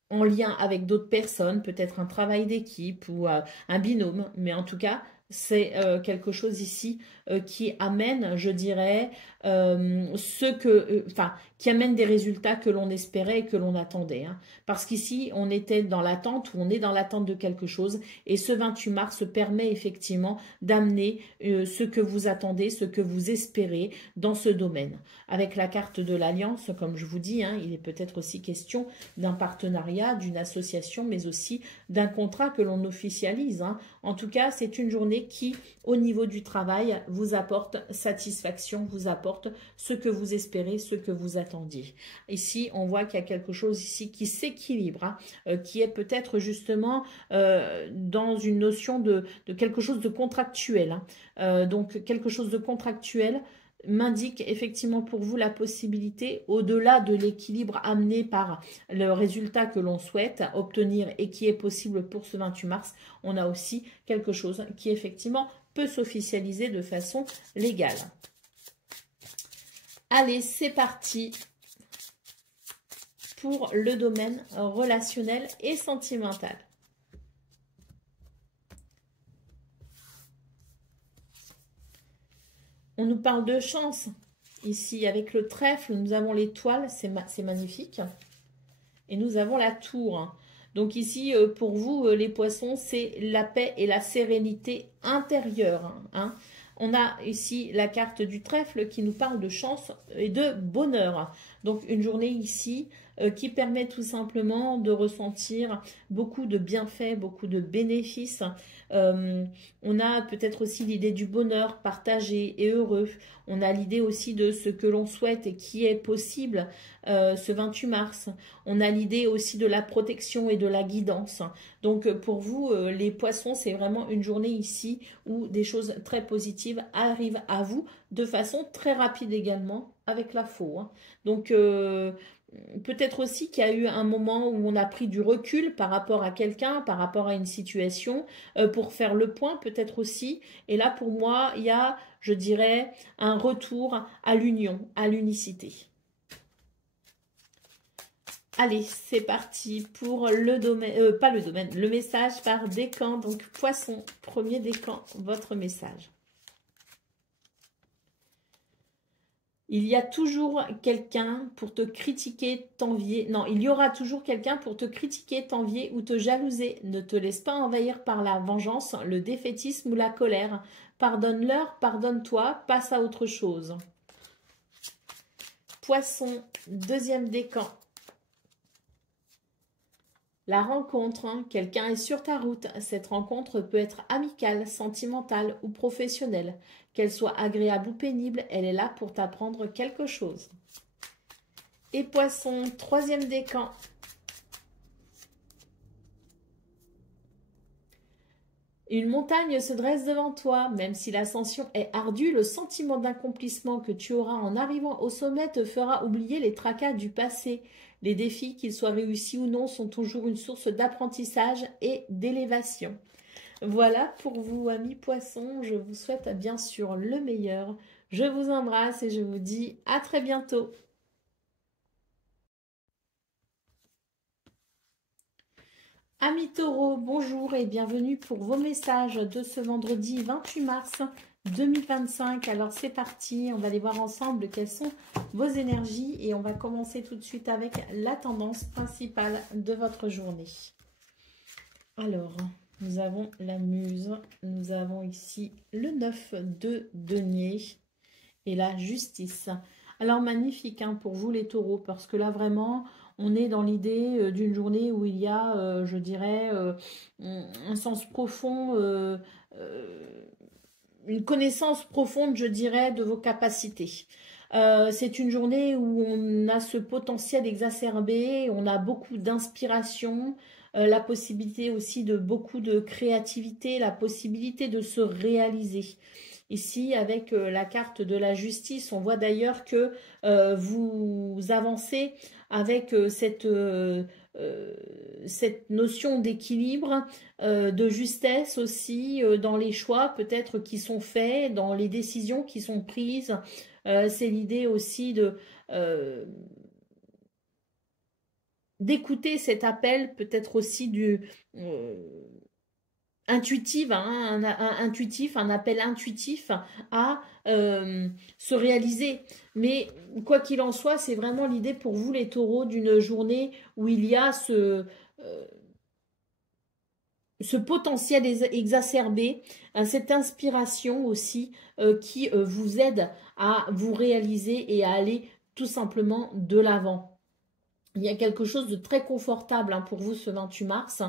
en lien avec d'autres personnes, peut-être un travail d'équipe ou un binôme. Mais en tout cas, c'est quelque chose ici qui amène, je dirais, qui amène des résultats que l'on espérait et que l'on attendait. Hein. Parce qu'ici, on était dans l'attente, ou on est dans l'attente de quelque chose, et ce 28 mars permet effectivement d'amener ce que vous attendez, ce que vous espérez dans ce domaine. Avec la carte de l'Alliance, comme je vous dis, hein, il est peut-être aussi question d'un partenariat, d'une association, mais aussi d'un contrat que l'on officialise. Hein. En tout cas, c'est une journée qui, au niveau du travail, vous apporte satisfaction, vous apporte ce que vous espérez, ce que vous attendiez. Ici, on voit qu'il y a quelque chose ici qui s'équilibre, hein, qui est peut-être justement dans une notion de quelque chose de contractuel. Hein. Donc, quelque chose de contractuel m'indique effectivement pour vous la possibilité, au-delà de l'équilibre amené par le résultat que l'on souhaite obtenir et qui est possible pour ce 28 mars, on a aussi quelque chose qui effectivement peut s'officialiser de façon légale. Allez, c'est parti pour le domaine relationnel et sentimental. On nous parle de chance. Ici, avec le trèfle, nous avons l'étoile, c'est magnifique. Et nous avons la tour. Donc ici, pour vous, les poissons, c'est la paix et la sérénité intérieure. Hein. On a ici la carte du trèfle qui nous parle de chance et de bonheur. Donc une journée ici qui permet tout simplement de ressentir beaucoup de bienfaits, beaucoup de bénéfices. On a peut-être aussi l'idée du bonheur partagé et heureux. On a l'idée aussi de ce que l'on souhaite et qui est possible ce 28 mars. On a l'idée aussi de la protection et de la guidance. Donc pour vous, les poissons, c'est vraiment une journée ici où des choses très positives arrivent à vous de façon très rapide également avec la faux. Hein. Donc peut-être aussi qu'il y a eu un moment où on a pris du recul par rapport à quelqu'un, par rapport à une situation, pour faire le point peut-être aussi. Et là pour moi, il y a, je dirais, un retour à l'union, à l'unicité. Allez, c'est parti pour le domaine, pas le domaine, le message par décan. Donc, poisson, premier décan, votre message. Il y a toujours quelqu'un pour te critiquer, t'envier. Non, il y aura toujours quelqu'un pour te critiquer, t'envier ou te jalouser. Ne te laisse pas envahir par la vengeance, le défaitisme ou la colère. Pardonne-leur, pardonne-toi, passe à autre chose. Poisson, deuxième décan. La rencontre, hein, quelqu'un est sur ta route. Cette rencontre peut être amicale, sentimentale ou professionnelle. Qu'elle soit agréable ou pénible, elle est là pour t'apprendre quelque chose. Et poisson, troisième décan. Une montagne se dresse devant toi. Même si l'ascension est ardue, le sentiment d'accomplissement que tu auras en arrivant au sommet te fera oublier les tracas du passé. Les défis, qu'ils soient réussis ou non, sont toujours une source d'apprentissage et d'élévation. Voilà pour vous, amis poissons. Je vous souhaite bien sûr le meilleur. Je vous embrasse et je vous dis à très bientôt. Amis taureaux, bonjour et bienvenue pour vos messages de ce vendredi 28 mars 2025. Alors c'est parti, on va aller voir ensemble quelles sont vos énergies et on va commencer tout de suite avec la tendance principale de votre journée. Alors, nous avons la muse, nous avons ici le 9 de denier et la justice. Alors magnifique hein, pour vous les taureaux parce que là vraiment... On est dans l'idée d'une journée où il y a, je dirais, un sens profond, une connaissance profonde, je dirais, de vos capacités. C'est une journée où on a ce potentiel exacerbé, on a beaucoup d'inspiration, la possibilité aussi de beaucoup de créativité, la possibilité de se réaliser. Ici, avec la carte de la justice, on voit d'ailleurs que vous avancez avec cette notion d'équilibre, de justesse aussi dans les choix peut-être qui sont faits, dans les décisions qui sont prises. C'est l'idée aussi de d'écouter cet appel, peut-être aussi du... intuitive, hein, un appel intuitif à se réaliser. Mais quoi qu'il en soit, c'est vraiment l'idée pour vous les taureaux d'une journée où il y a ce potentiel exacerbé, cette inspiration aussi qui vous aide à vous réaliser et à aller tout simplement de l'avant. Il y a quelque chose de très confortable hein, pour vous ce 28 mars.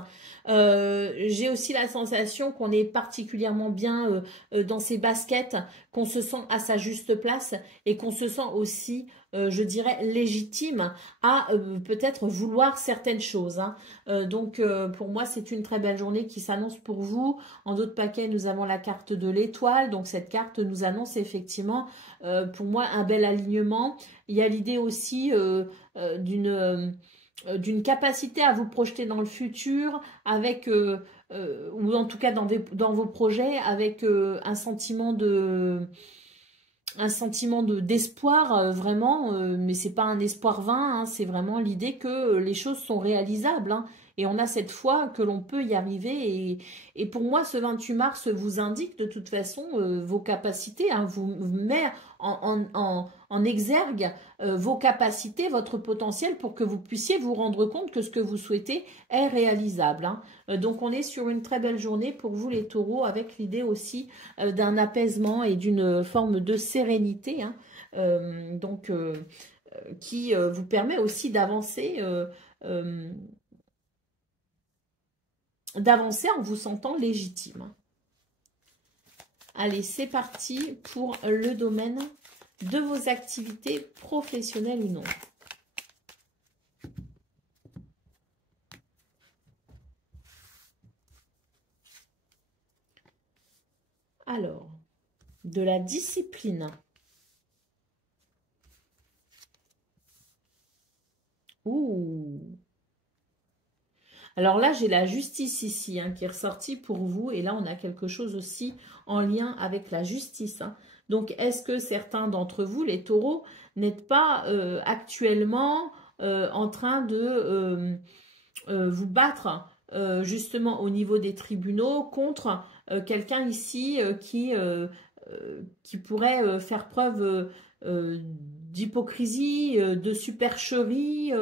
J'ai aussi la sensation qu'on est particulièrement bien dans ses baskets, qu'on se sent à sa juste place et qu'on se sent aussi, je dirais, légitime à peut-être vouloir certaines choses. Hein. Donc pour moi, c'est une très belle journée qui s'annonce pour vous. En d'autres paquets, nous avons la carte de l'étoile. Donc cette carte nous annonce effectivement, pour moi, un bel alignement. Il y a l'idée aussi d'une capacité à vous projeter dans le futur avec ou en tout cas dans vos projets avec un sentiment d'espoir vraiment mais c'est pas un espoir vain hein, c'est vraiment l'idée que les choses sont réalisables hein, et on a cette foi que l'on peut y arriver et pour moi ce 28 mars vous indique de toute façon vos capacités hein, vous met en exergue vos capacités, votre potentiel pour que vous puissiez vous rendre compte que ce que vous souhaitez est réalisable. Hein. Donc on est sur une très belle journée pour vous les taureaux avec l'idée aussi d'un apaisement et d'une forme de sérénité. Hein. Qui vous permet aussi d'avancer en vous sentant légitime. Allez, c'est parti pour le domaine de vos activités professionnelles ou non. Alors, de la discipline. Ouh. Alors là, j'ai la justice ici hein, qui est ressortie pour vous. Et là, on a quelque chose aussi en lien avec la justice. Hein. Donc, est-ce que certains d'entre vous, les taureaux, n'êtes pas actuellement en train de vous battre justement au niveau des tribunaux contre quelqu'un ici qui pourrait faire preuve d'hypocrisie, de supercherie,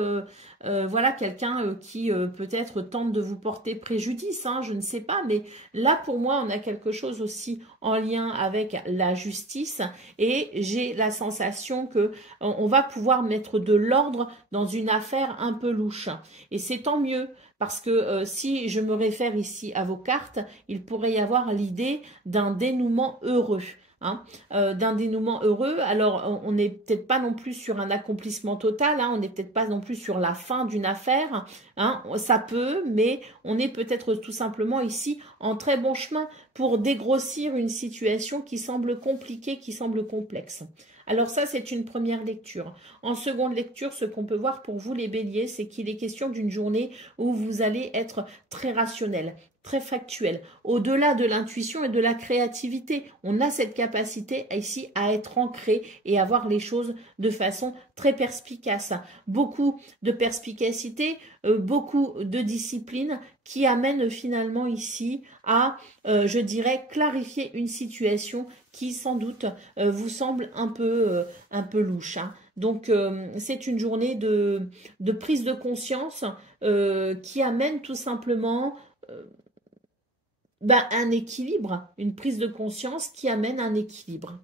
voilà, quelqu'un qui peut-être tente de vous porter préjudice, hein, je ne sais pas, mais là pour moi on a quelque chose aussi en lien avec la justice et j'ai la sensation que on va pouvoir mettre de l'ordre dans une affaire un peu louche et c'est tant mieux. Parce que si je me réfère ici à vos cartes, il pourrait y avoir l'idée d'un dénouement heureux. Hein, d'un dénouement heureux. Alors, on n'est peut-être pas non plus sur un accomplissement total, hein, on n'est peut-être pas non plus sur la fin d'une affaire, hein, ça peut, mais on est peut-être tout simplement ici en très bon chemin pour dégrossir une situation qui semble compliquée, qui semble complexe. Alors ça, c'est une première lecture. En seconde lecture, ce qu'on peut voir pour vous les béliers, c'est qu'il est question d'une journée où vous allez être très rationnel, très factuel. Au-delà de l'intuition et de la créativité, on a cette capacité ici à être ancré et à voir les choses de façon très perspicace. Beaucoup de perspicacité, beaucoup de discipline qui amène finalement ici à, je dirais, clarifier une situation qui sans doute vous semble un peu louche. Hein. Donc c'est une journée de prise de conscience qui amène tout simplement un équilibre, une prise de conscience qui amène un équilibre.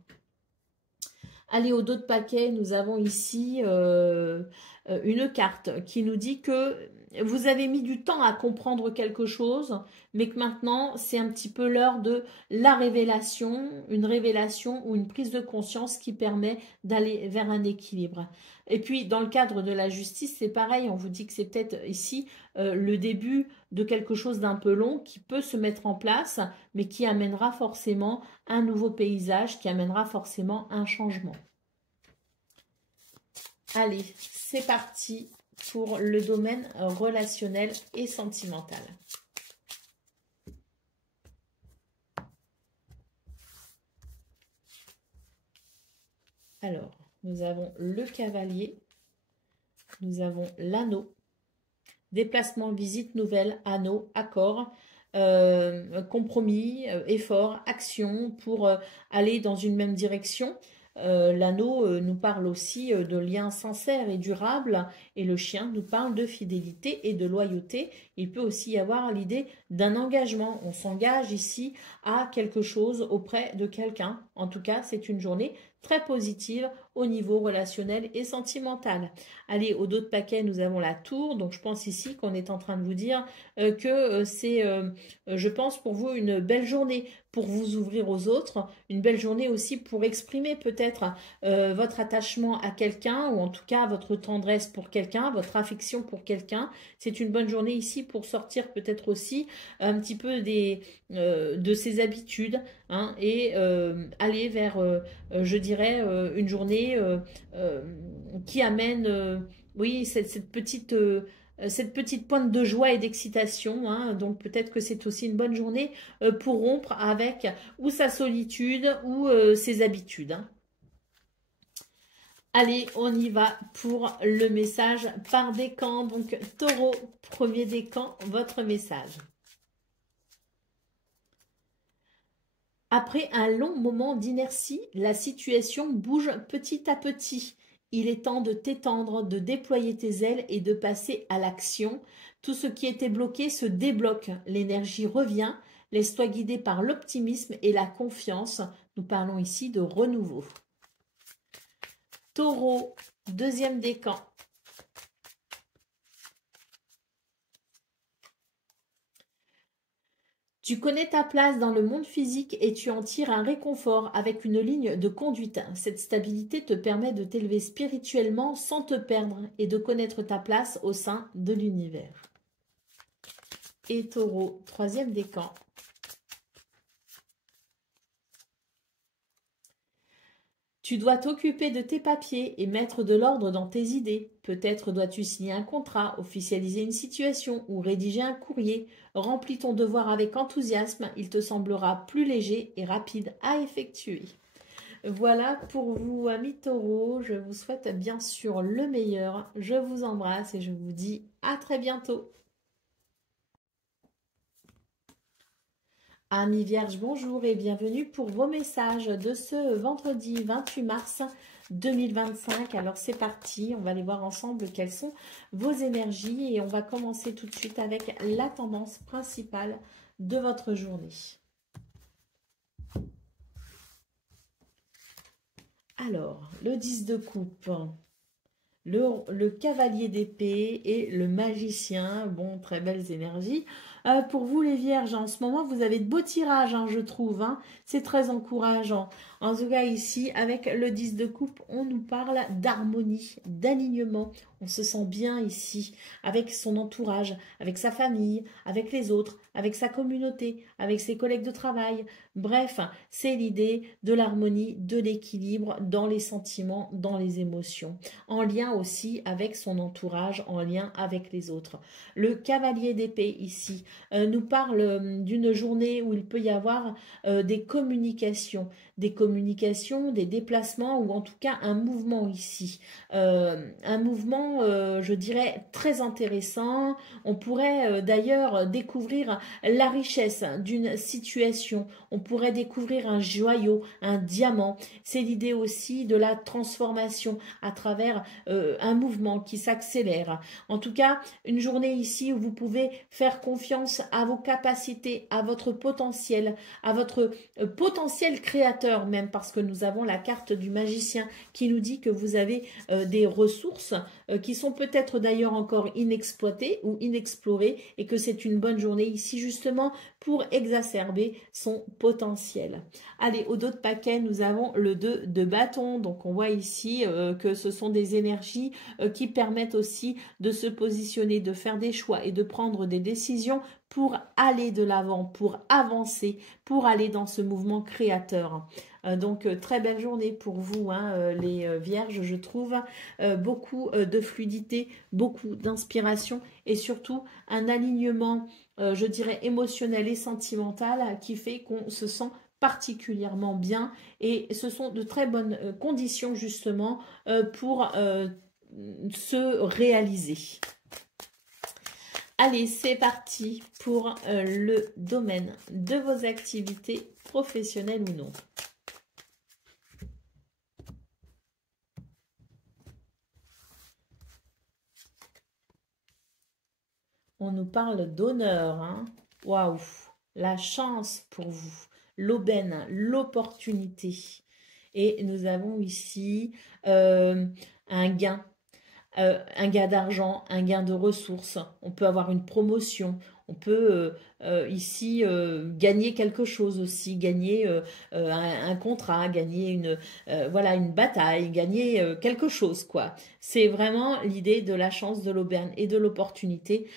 Allez, au dos de paquet, nous avons ici une carte qui nous dit que vous avez mis du temps à comprendre quelque chose, mais que maintenant, c'est un petit peu l'heure de la révélation, une révélation ou une prise de conscience qui permet d'aller vers un équilibre. Et puis, dans le cadre de la justice, c'est pareil, on vous dit que c'est peut-être ici le début de quelque chose d'un peu long qui peut se mettre en place, mais qui amènera forcément un nouveau paysage, qui amènera forcément un changement. Allez, c'est parti pour le domaine relationnel et sentimental. Alors, nous avons le cavalier, nous avons l'anneau, déplacement, visite, nouvelle, anneau, accord, compromis, effort, action pour aller dans une même direction. L'anneau nous parle aussi de liens sincères et durables et le chien nous parle de fidélité et de loyauté. Il peut aussi y avoir l'idée d'un engagement. On s'engage ici à quelque chose auprès de quelqu'un. En tout cas, c'est une journée très positive au niveau relationnel et sentimental. Allez, au dos de paquet, nous avons la tour. Donc, je pense ici qu'on est en train de vous dire que c'est, je pense, pour vous une belle journée pour vous ouvrir aux autres, une belle journée aussi pour exprimer peut-être votre attachement à quelqu'un ou en tout cas votre tendresse pour quelqu'un, votre affection pour quelqu'un. C'est une bonne journée ici pour sortir peut-être aussi un petit peu de ses habitudes hein, et aller vers, je dirais, une journée qui amène, oui, cette petite pointe de joie et d'excitation. Hein, donc peut-être que c'est aussi une bonne journée pour rompre avec ou sa solitude ou ses habitudes. Hein. Allez, on y va pour le message par décan. Donc taureau, premier décan, votre message. Après un long moment d'inertie, la situation bouge petit à petit. Il est temps de t'étendre, de déployer tes ailes et de passer à l'action. Tout ce qui était bloqué se débloque. L'énergie revient. Laisse-toi guider par l'optimisme et la confiance. Nous parlons ici de renouveau. Taureau, deuxième décan. Tu connais ta place dans le monde physique et tu en tires un réconfort avec une ligne de conduite. Cette stabilité te permet de t'élever spirituellement sans te perdre et de connaître ta place au sein de l'univers. Et Taureau, troisième décan. Tu dois t'occuper de tes papiers et mettre de l'ordre dans tes idées. Peut-être dois-tu signer un contrat, officialiser une situation ou rédiger un courrier. Remplis ton devoir avec enthousiasme, il te semblera plus léger et rapide à effectuer. Voilà pour vous, amis taureaux. Je vous souhaite bien sûr le meilleur. Je vous embrasse et je vous dis à très bientôt. Amis Vierges, bonjour et bienvenue pour vos messages de ce vendredi 28 mars 2025. Alors c'est parti, on va aller voir ensemble quelles sont vos énergies et on va commencer tout de suite avec la tendance principale de votre journée. Alors, le 10 de coupe, le cavalier d'épée et le magicien. Bon, très belles énergies. Pour vous les vierges, en ce moment, vous avez de beaux tirages, hein, je trouve. Hein. C'est très encourageant. En tout cas, ici, avec le 10 de coupe, on nous parle d'harmonie, d'alignement. On se sent bien ici, avec son entourage, avec sa famille, avec les autres, avec sa communauté, avec ses collègues de travail. Bref, c'est l'idée de l'harmonie, de l'équilibre dans les sentiments, dans les émotions. En lien aussi avec son entourage, en lien avec les autres. Le cavalier d'épée ici nous parle d'une journée où il peut y avoir des communications, des déplacements ou en tout cas un mouvement ici. Un mouvement, je dirais, très intéressant. On pourrait d'ailleurs découvrir la richesse d'une situation. On pourrait découvrir un joyau, un diamant. C'est l'idée aussi de la transformation à travers un mouvement qui s'accélère. En tout cas, une journée ici où vous pouvez faire confiance à vos capacités, à votre potentiel créateur même, parce que nous avons la carte du magicien qui nous dit que vous avez des ressources qui sont peut-être d'ailleurs encore inexploitées ou inexplorées et que c'est une bonne journée ici justement pour exacerber son potentiel. Allez, au dos de paquet, nous avons le 2 de bâton. Donc, on voit ici que ce sont des énergies qui permettent aussi de se positionner, de faire des choix et de prendre des décisions pour aller de l'avant, pour avancer, pour aller dans ce mouvement créateur. Donc, très belle journée pour vous, hein, les vierges, je trouve. Beaucoup de fluidité, beaucoup d'inspiration et surtout un alignement, je dirais, émotionnel et sentimental qui fait qu'on se sent particulièrement bien et ce sont de très bonnes conditions justement pour se réaliser. Allez, c'est parti pour le domaine de vos activités professionnelles ou non. On nous parle d'honneur, hein. Waouh, la chance pour vous, l'aubaine, l'opportunité. Et nous avons ici un gain d'argent, un gain de ressources. On peut avoir une promotion. On peut ici gagner quelque chose aussi, gagner un contrat, gagner voilà, une bataille, gagner quelque chose, quoi. C'est vraiment l'idée de la chance, de l'aubaine et de l'opportunité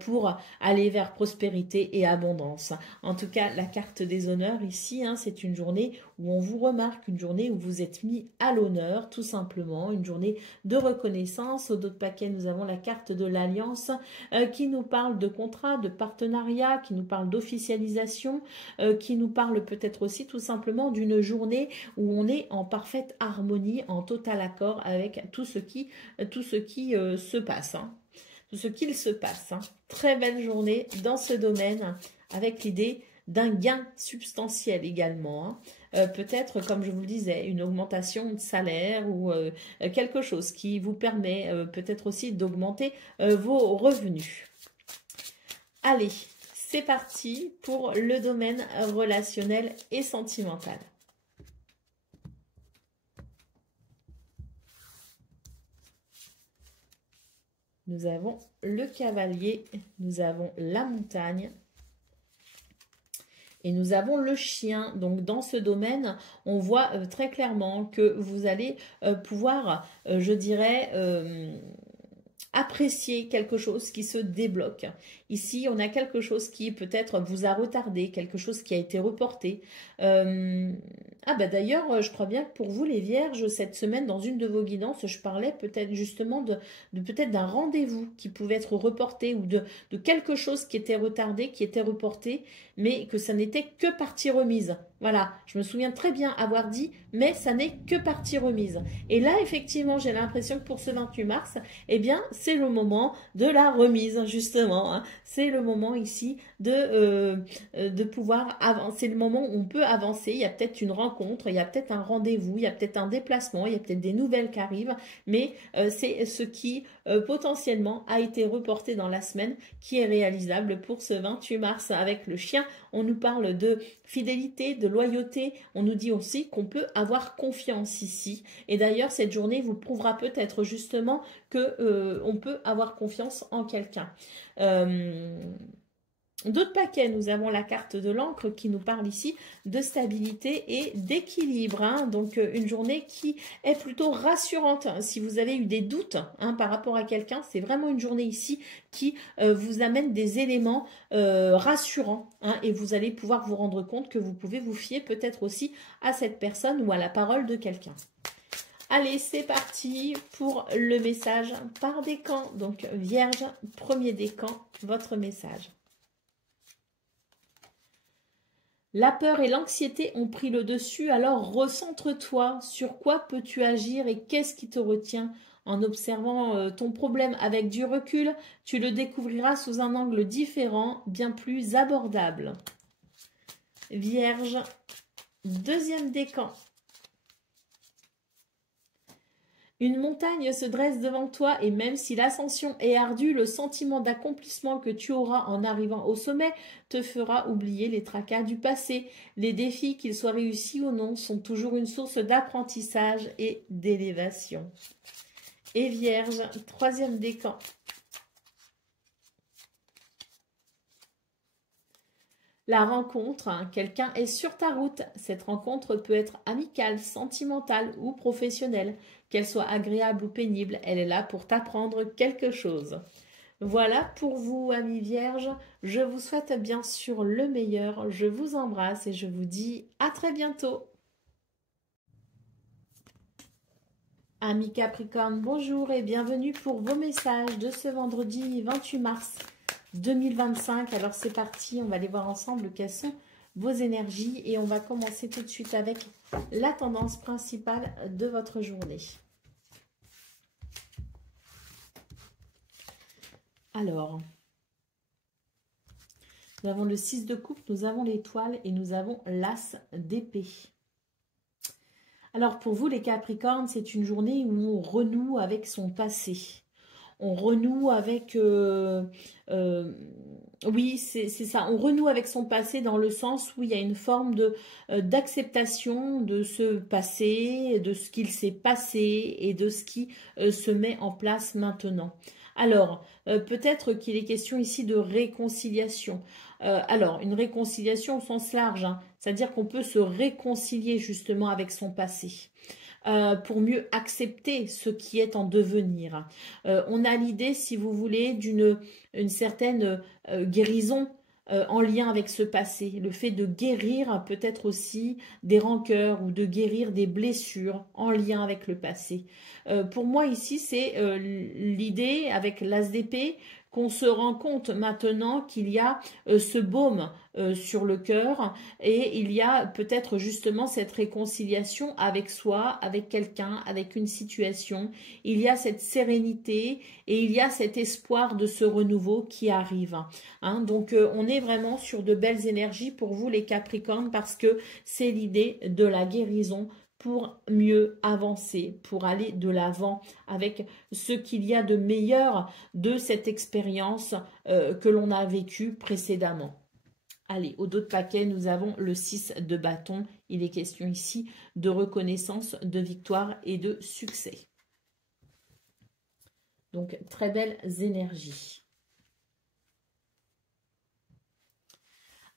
pour aller vers prospérité et abondance. En tout cas, la carte des honneurs ici, hein, c'est une journée où on vous remarque, une journée où vous êtes mis à l'honneur, tout simplement, une journée de reconnaissance. Au dos de paquet, nous avons la carte de l'alliance qui nous parle de contrat, de partenariat, qui nous parle d'officialisation, qui nous parle peut-être aussi tout simplement d'une journée où on est en parfaite harmonie, en total accord avec tout ce qui se passe. Hein. Tout ce qu'il se passe. Hein. Très belle journée dans ce domaine avec l'idée d'un gain substantiel également, hein. Peut-être, comme je vous le disais, une augmentation de salaire ou quelque chose qui vous permet peut-être aussi d'augmenter vos revenus. Allez, c'est parti pour le domaine relationnel et sentimental. Nous avons le cavalier, nous avons la montagne et nous avons le chien. Donc dans ce domaine, on voit très clairement que vous allez pouvoir, je dirais, apprécier quelque chose qui se débloque. Ici, on a quelque chose qui peut-être vous a retardé, quelque chose qui a été reporté. D'ailleurs, je crois bien que pour vous les vierges, cette semaine, dans une de vos guidances, je parlais peut-être justement de peut-être d'un rendez-vous qui pouvait être reporté ou de quelque chose qui était retardé, qui était reporté, mais que ça n'était que partie remise. Voilà, je me souviens très bien avoir dit, mais ça n'est que partie remise. Et là, effectivement, j'ai l'impression que pour ce 28 mars, eh bien, c'est le moment de la remise, justement, hein. C'est le moment ici de pouvoir avancer, c'est le moment où on peut avancer. Il y a peut-être une rencontre, il y a peut-être un rendez-vous, il y a peut-être un déplacement, il y a peut-être des nouvelles qui arrivent, mais c'est ce qui potentiellement a été reporté dans la semaine qui est réalisable pour ce 28 mars. Avec le chien, on nous parle de fidélité, de loyauté, on nous dit aussi qu'on peut avoir confiance ici. Et d'ailleurs, cette journée vous prouvera peut-être justement que on peut avoir confiance en quelqu'un. D'autres paquets, nous avons la carte de l'encre qui nous parle ici de stabilité et d'équilibre, hein. Donc une journée qui est plutôt rassurante. Si vous avez eu des doutes par rapport à quelqu'un, c'est vraiment une journée ici qui vous amène des éléments rassurants, et vous allez pouvoir vous rendre compte que vous pouvez vous fier peut-être aussi à cette personne ou à la parole de quelqu'un. Allez, c'est parti pour le message par décan. Donc Vierge, premier décan, votre message. La peur et l'anxiété ont pris le dessus, alors recentre-toi. Sur quoi peux-tu agir et qu'est-ce qui te retient? En observant ton problème avec du recul, tu le découvriras sous un angle différent, bien plus abordable. Vierge, deuxième décan. Une montagne se dresse devant toi et même si l'ascension est ardue, le sentiment d'accomplissement que tu auras en arrivant au sommet te fera oublier les tracas du passé. Les défis, qu'ils soient réussis ou non, sont toujours une source d'apprentissage et d'élévation. Et Vierge, troisième décan. La rencontre, quelqu'un est sur ta route. Cette rencontre peut être amicale, sentimentale ou professionnelle. Qu'elle soit agréable ou pénible, elle est là pour t'apprendre quelque chose. Voilà pour vous, amis vierges. Je vous souhaite bien sûr le meilleur. Je vous embrasse et je vous dis à très bientôt. Amis Capricorne, bonjour et bienvenue pour vos messages de ce vendredi 28 mars 2025. Alors c'est parti, on va aller voir ensemble quelles sont vos énergies et on va commencer tout de suite avec la tendance principale de votre journée. Alors, nous avons le 6 de coupe, nous avons l'étoile et nous avons l'as d'épée. Alors pour vous les Capricornes, c'est une journée où on renoue avec son passé. On renoue avec... oui, c'est ça. On renoue avec son passé dans le sens où il y a une forme d'acceptation de ce passé, de ce qu'il s'est passé et de ce qui se met en place maintenant. Alors, peut-être qu'il est question ici de réconciliation. Alors, une réconciliation au sens large, c'est-à-dire qu'on peut se réconcilier justement avec son passé. Pour mieux accepter ce qui est en devenir. On a l'idée, si vous voulez, d'une certaine guérison en lien avec ce passé. Le fait de guérir peut-être aussi des rancœurs ou de guérir des blessures en lien avec le passé. Pour moi ici, c'est l'idée avec l'as d'épée qu'on se rend compte maintenant qu'il y a ce baume sur le cœur et il y a peut-être justement cette réconciliation avec soi, avec quelqu'un, avec une situation. Il y a cette sérénité et il y a cet espoir de ce renouveau qui arrive. Hein. Donc on est vraiment sur de belles énergies pour vous les Capricornes parce que c'est l'idée de la guérison pour mieux avancer, pour aller de l'avant avec ce qu'il y a de meilleur de cette expérience que l'on a vécue précédemment. Allez, au dos de paquet, nous avons le 6 de bâton. Il est question ici de reconnaissance, de victoire et de succès. Donc, très belles énergies.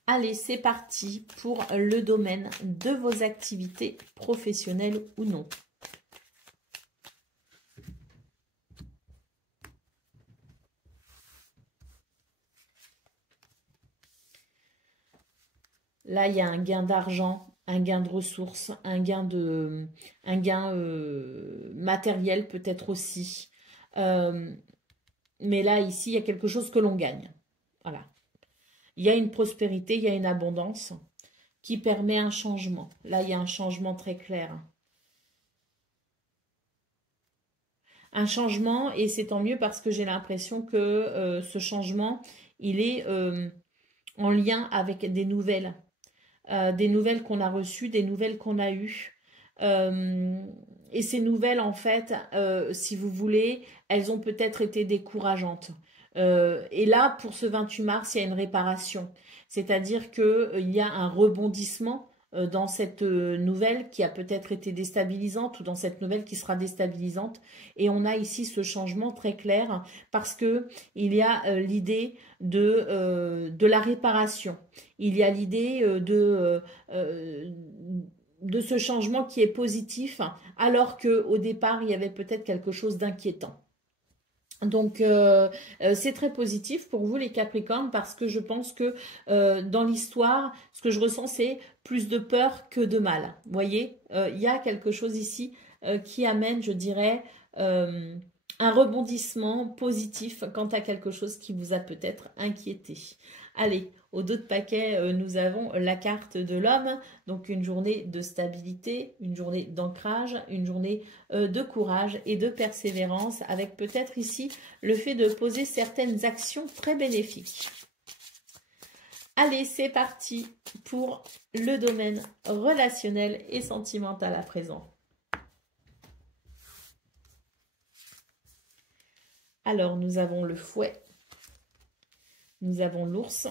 Allez, c'est parti pour le domaine de vos activités professionnelles ou non. Là, il y a un gain d'argent, un gain de ressources, un gain matériel peut-être aussi. Mais là, ici, il y a quelque chose que l'on gagne. Voilà. Il y a une prospérité, il y a une abondance qui permet un changement. Là, il y a un changement très clair. Un changement, et c'est tant mieux parce que j'ai l'impression que ce changement, il est en lien avec des nouvelles qu'on a reçues, des nouvelles qu'on a eues. Et ces nouvelles, en fait, si vous voulez, elles ont peut-être été décourageantes. Et là, pour ce 28 mars, il y a une réparation. C'est-à-dire qu'il y a un rebondissement dans cette nouvelle qui a peut-être été déstabilisante ou dans cette nouvelle qui sera déstabilisante. Et on a ici ce changement très clair parce que il y a l'idée de la réparation. Il y a l'idée de ce changement qui est positif alors qu'au départ, il y avait peut-être quelque chose d'inquiétant. Donc, c'est très positif pour vous les Capricornes parce que je pense que dans l'histoire, ce que je ressens, c'est plus de peur que de mal. Vous voyez, il y a quelque chose ici qui amène, je dirais, un rebondissement positif quant à quelque chose qui vous a peut-être inquiété. Allez, au dos de paquet, nous avons la carte de l'homme, donc une journée de stabilité, une journée d'ancrage, une journée de courage et de persévérance, avec peut-être ici le fait de poser certaines actions très bénéfiques. Allez, c'est parti pour le domaine relationnel et sentimental à présent. Alors, nous avons le fouet, nous avons l'ours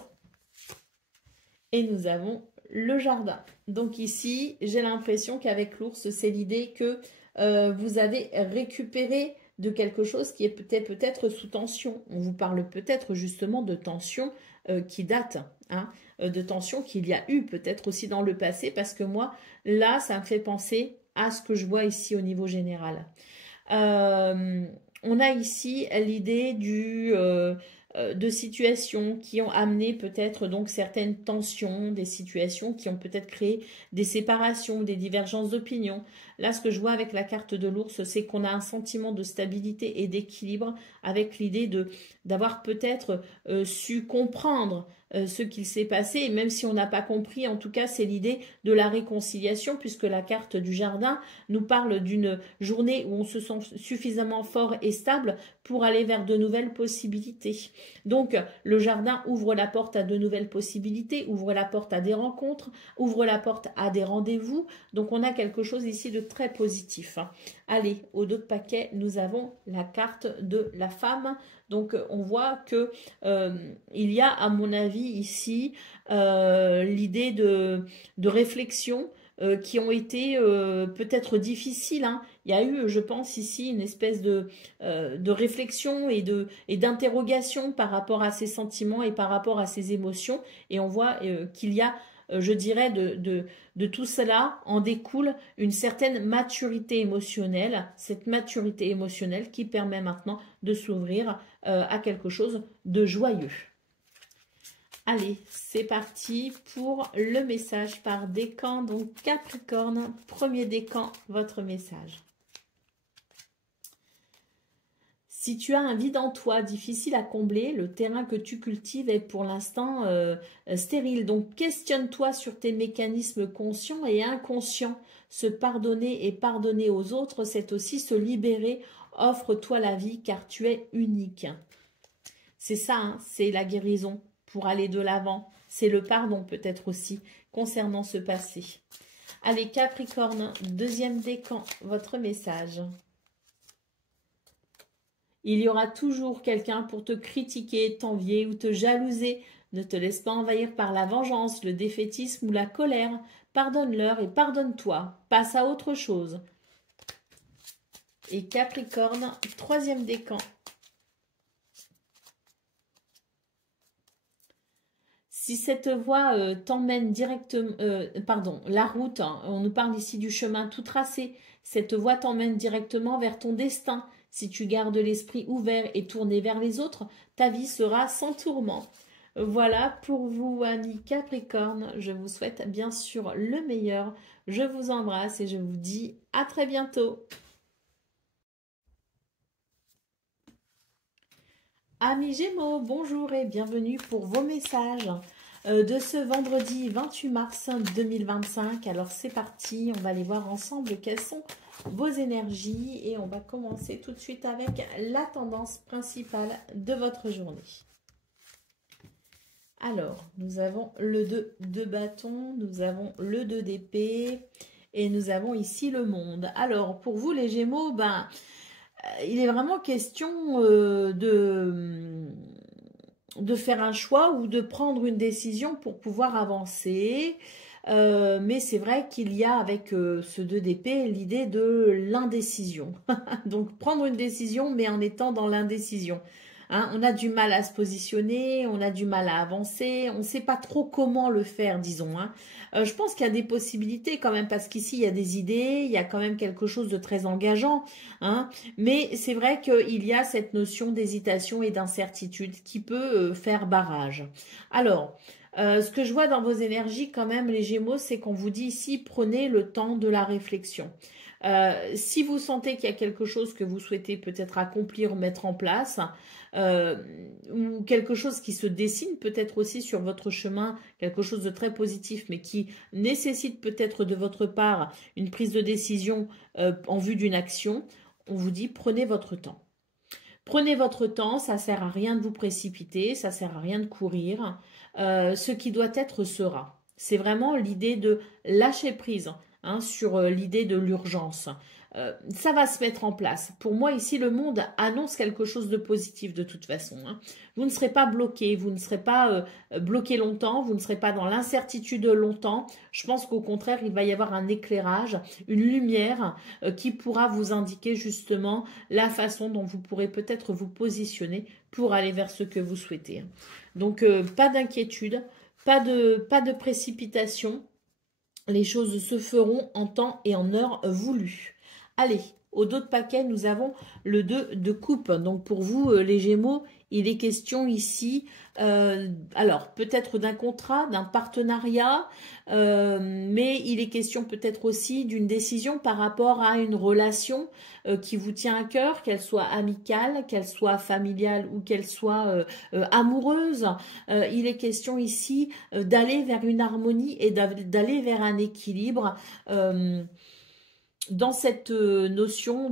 et nous avons le jardin. Donc ici, j'ai l'impression qu'avec l'ours, c'est l'idée que vous avez récupéré de quelque chose qui est peut-être sous tension. On vous parle peut-être justement de tension qui date, hein, de tension qu'il y a eu peut-être aussi dans le passé, parce que moi, là, ça me fait penser à ce que je vois ici au niveau général. On a ici l'idée de situations qui ont amené peut-être donc certaines tensions, des situations qui ont peut-être créé des séparations, des divergences d'opinion. Là, ce que je vois avec la carte de l'ours, c'est qu'on a un sentiment de stabilité et d'équilibre avec l'idée d'avoir peut-être su comprendre ce qu'il s'est passé, et même si on n'a pas compris, en tout cas, c'est l'idée de la réconciliation, puisque la carte du jardin nous parle d'une journée où on se sent suffisamment fort et stable pour aller vers de nouvelles possibilités. Donc, le jardin ouvre la porte à de nouvelles possibilités, ouvre la porte à des rencontres, ouvre la porte à des rendez-vous. Donc, on a quelque chose ici de très positif. Allez, au dos de paquet, nous avons la carte de la femme. Donc, on voit que il y a, à mon avis, ici, l'idée de réflexion qui ont été peut-être difficiles. Hein. Il y a eu, je pense, ici, une espèce de réflexion et d'interrogation par rapport à ses sentiments et par rapport à ses émotions. Et on voit qu'il y a, je dirais, de tout cela en découle une certaine maturité émotionnelle, cette maturité émotionnelle qui permet maintenant de s'ouvrir à quelque chose de joyeux. Allez, c'est parti pour le message par décan. Donc Capricorne, premier décan, votre message. Si tu as un vide en toi difficile à combler, le terrain que tu cultives est pour l'instant stérile. Donc questionne-toi sur tes mécanismes conscients et inconscients. Se pardonner et pardonner aux autres, c'est aussi se libérer. Offre-toi la vie car tu es unique. C'est ça, hein, c'est la guérison pour aller de l'avant. C'est le pardon peut-être aussi concernant ce passé. Allez, Capricorne, deuxième décan, votre message. Il y aura toujours quelqu'un pour te critiquer, t'envier ou te jalouser. Ne te laisse pas envahir par la vengeance, le défaitisme ou la colère. Pardonne-leur et pardonne-toi. Passe à autre chose. Et Capricorne, troisième décan. Si cette voie t'emmène directement, la route, hein, on nous parle ici du chemin tout tracé, cette voie t'emmène directement vers ton destin. Si tu gardes l'esprit ouvert et tourné vers les autres, ta vie sera sans tourment. Voilà pour vous, amis Capricorne. Je vous souhaite bien sûr le meilleur. Je vous embrasse et je vous dis à très bientôt. Amis Gémeaux, bonjour et bienvenue pour vos messages de ce vendredi 28 mars 2025. Alors c'est parti, on va aller voir ensemble quelles sont vos énergies et on va commencer tout de suite avec la tendance principale de votre journée. Alors, nous avons le 2 de bâton, nous avons le 2 d'épée et nous avons ici le monde. Alors, pour vous les Gémeaux, il est vraiment question de faire un choix ou de prendre une décision pour pouvoir avancer. Mais c'est vrai qu'il y a avec ce 2 d'épée l'idée de l'indécision. Donc prendre une décision mais en étant dans l'indécision. Hein, on a du mal à se positionner, on a du mal à avancer, on ne sait pas trop comment le faire, disons. Hein. Je pense qu'il y a des possibilités quand même, parce qu'ici, il y a des idées, il y a quand même quelque chose de très engageant. Hein, mais c'est vrai qu'il y a cette notion d'hésitation et d'incertitude qui peut faire barrage. Alors, ce que je vois dans vos énergies quand même, les Gémeaux, c'est qu'on vous dit ici, prenez le temps de la réflexion. Si vous sentez qu'il y a quelque chose que vous souhaitez peut-être accomplir, mettre en place, ou quelque chose qui se dessine peut-être aussi sur votre chemin, quelque chose de très positif, mais qui nécessite peut-être de votre part une prise de décision en vue d'une action, on vous dit prenez votre temps. Prenez votre temps, ça ne sert à rien de vous précipiter, ça ne sert à rien de courir. Ce qui doit être sera. C'est vraiment l'idée de lâcher prise. Hein, sur l'idée de l'urgence. Ça va se mettre en place. Pour moi, ici, le monde annonce quelque chose de positif de toute façon. Hein. Vous ne serez pas bloqué, vous ne serez pas bloqué longtemps, vous ne serez pas dans l'incertitude longtemps. Je pense qu'au contraire, il va y avoir un éclairage, une lumière qui pourra vous indiquer justement la façon dont vous pourrez peut-être vous positionner pour aller vers ce que vous souhaitez. Donc, pas d'inquiétude, pas de précipitation. Les choses se feront en temps et en heure voulu. Allez, au dos de paquet, nous avons le 2 de coupe. Donc pour vous, les Gémeaux, il est question ici, alors peut-être d'un contrat, d'un partenariat, mais il est question peut-être aussi d'une décision par rapport à une relation qui vous tient à cœur, qu'elle soit amicale, qu'elle soit familiale ou qu'elle soit amoureuse. Il est question ici d'aller vers une harmonie et d'aller vers un équilibre dans cette notion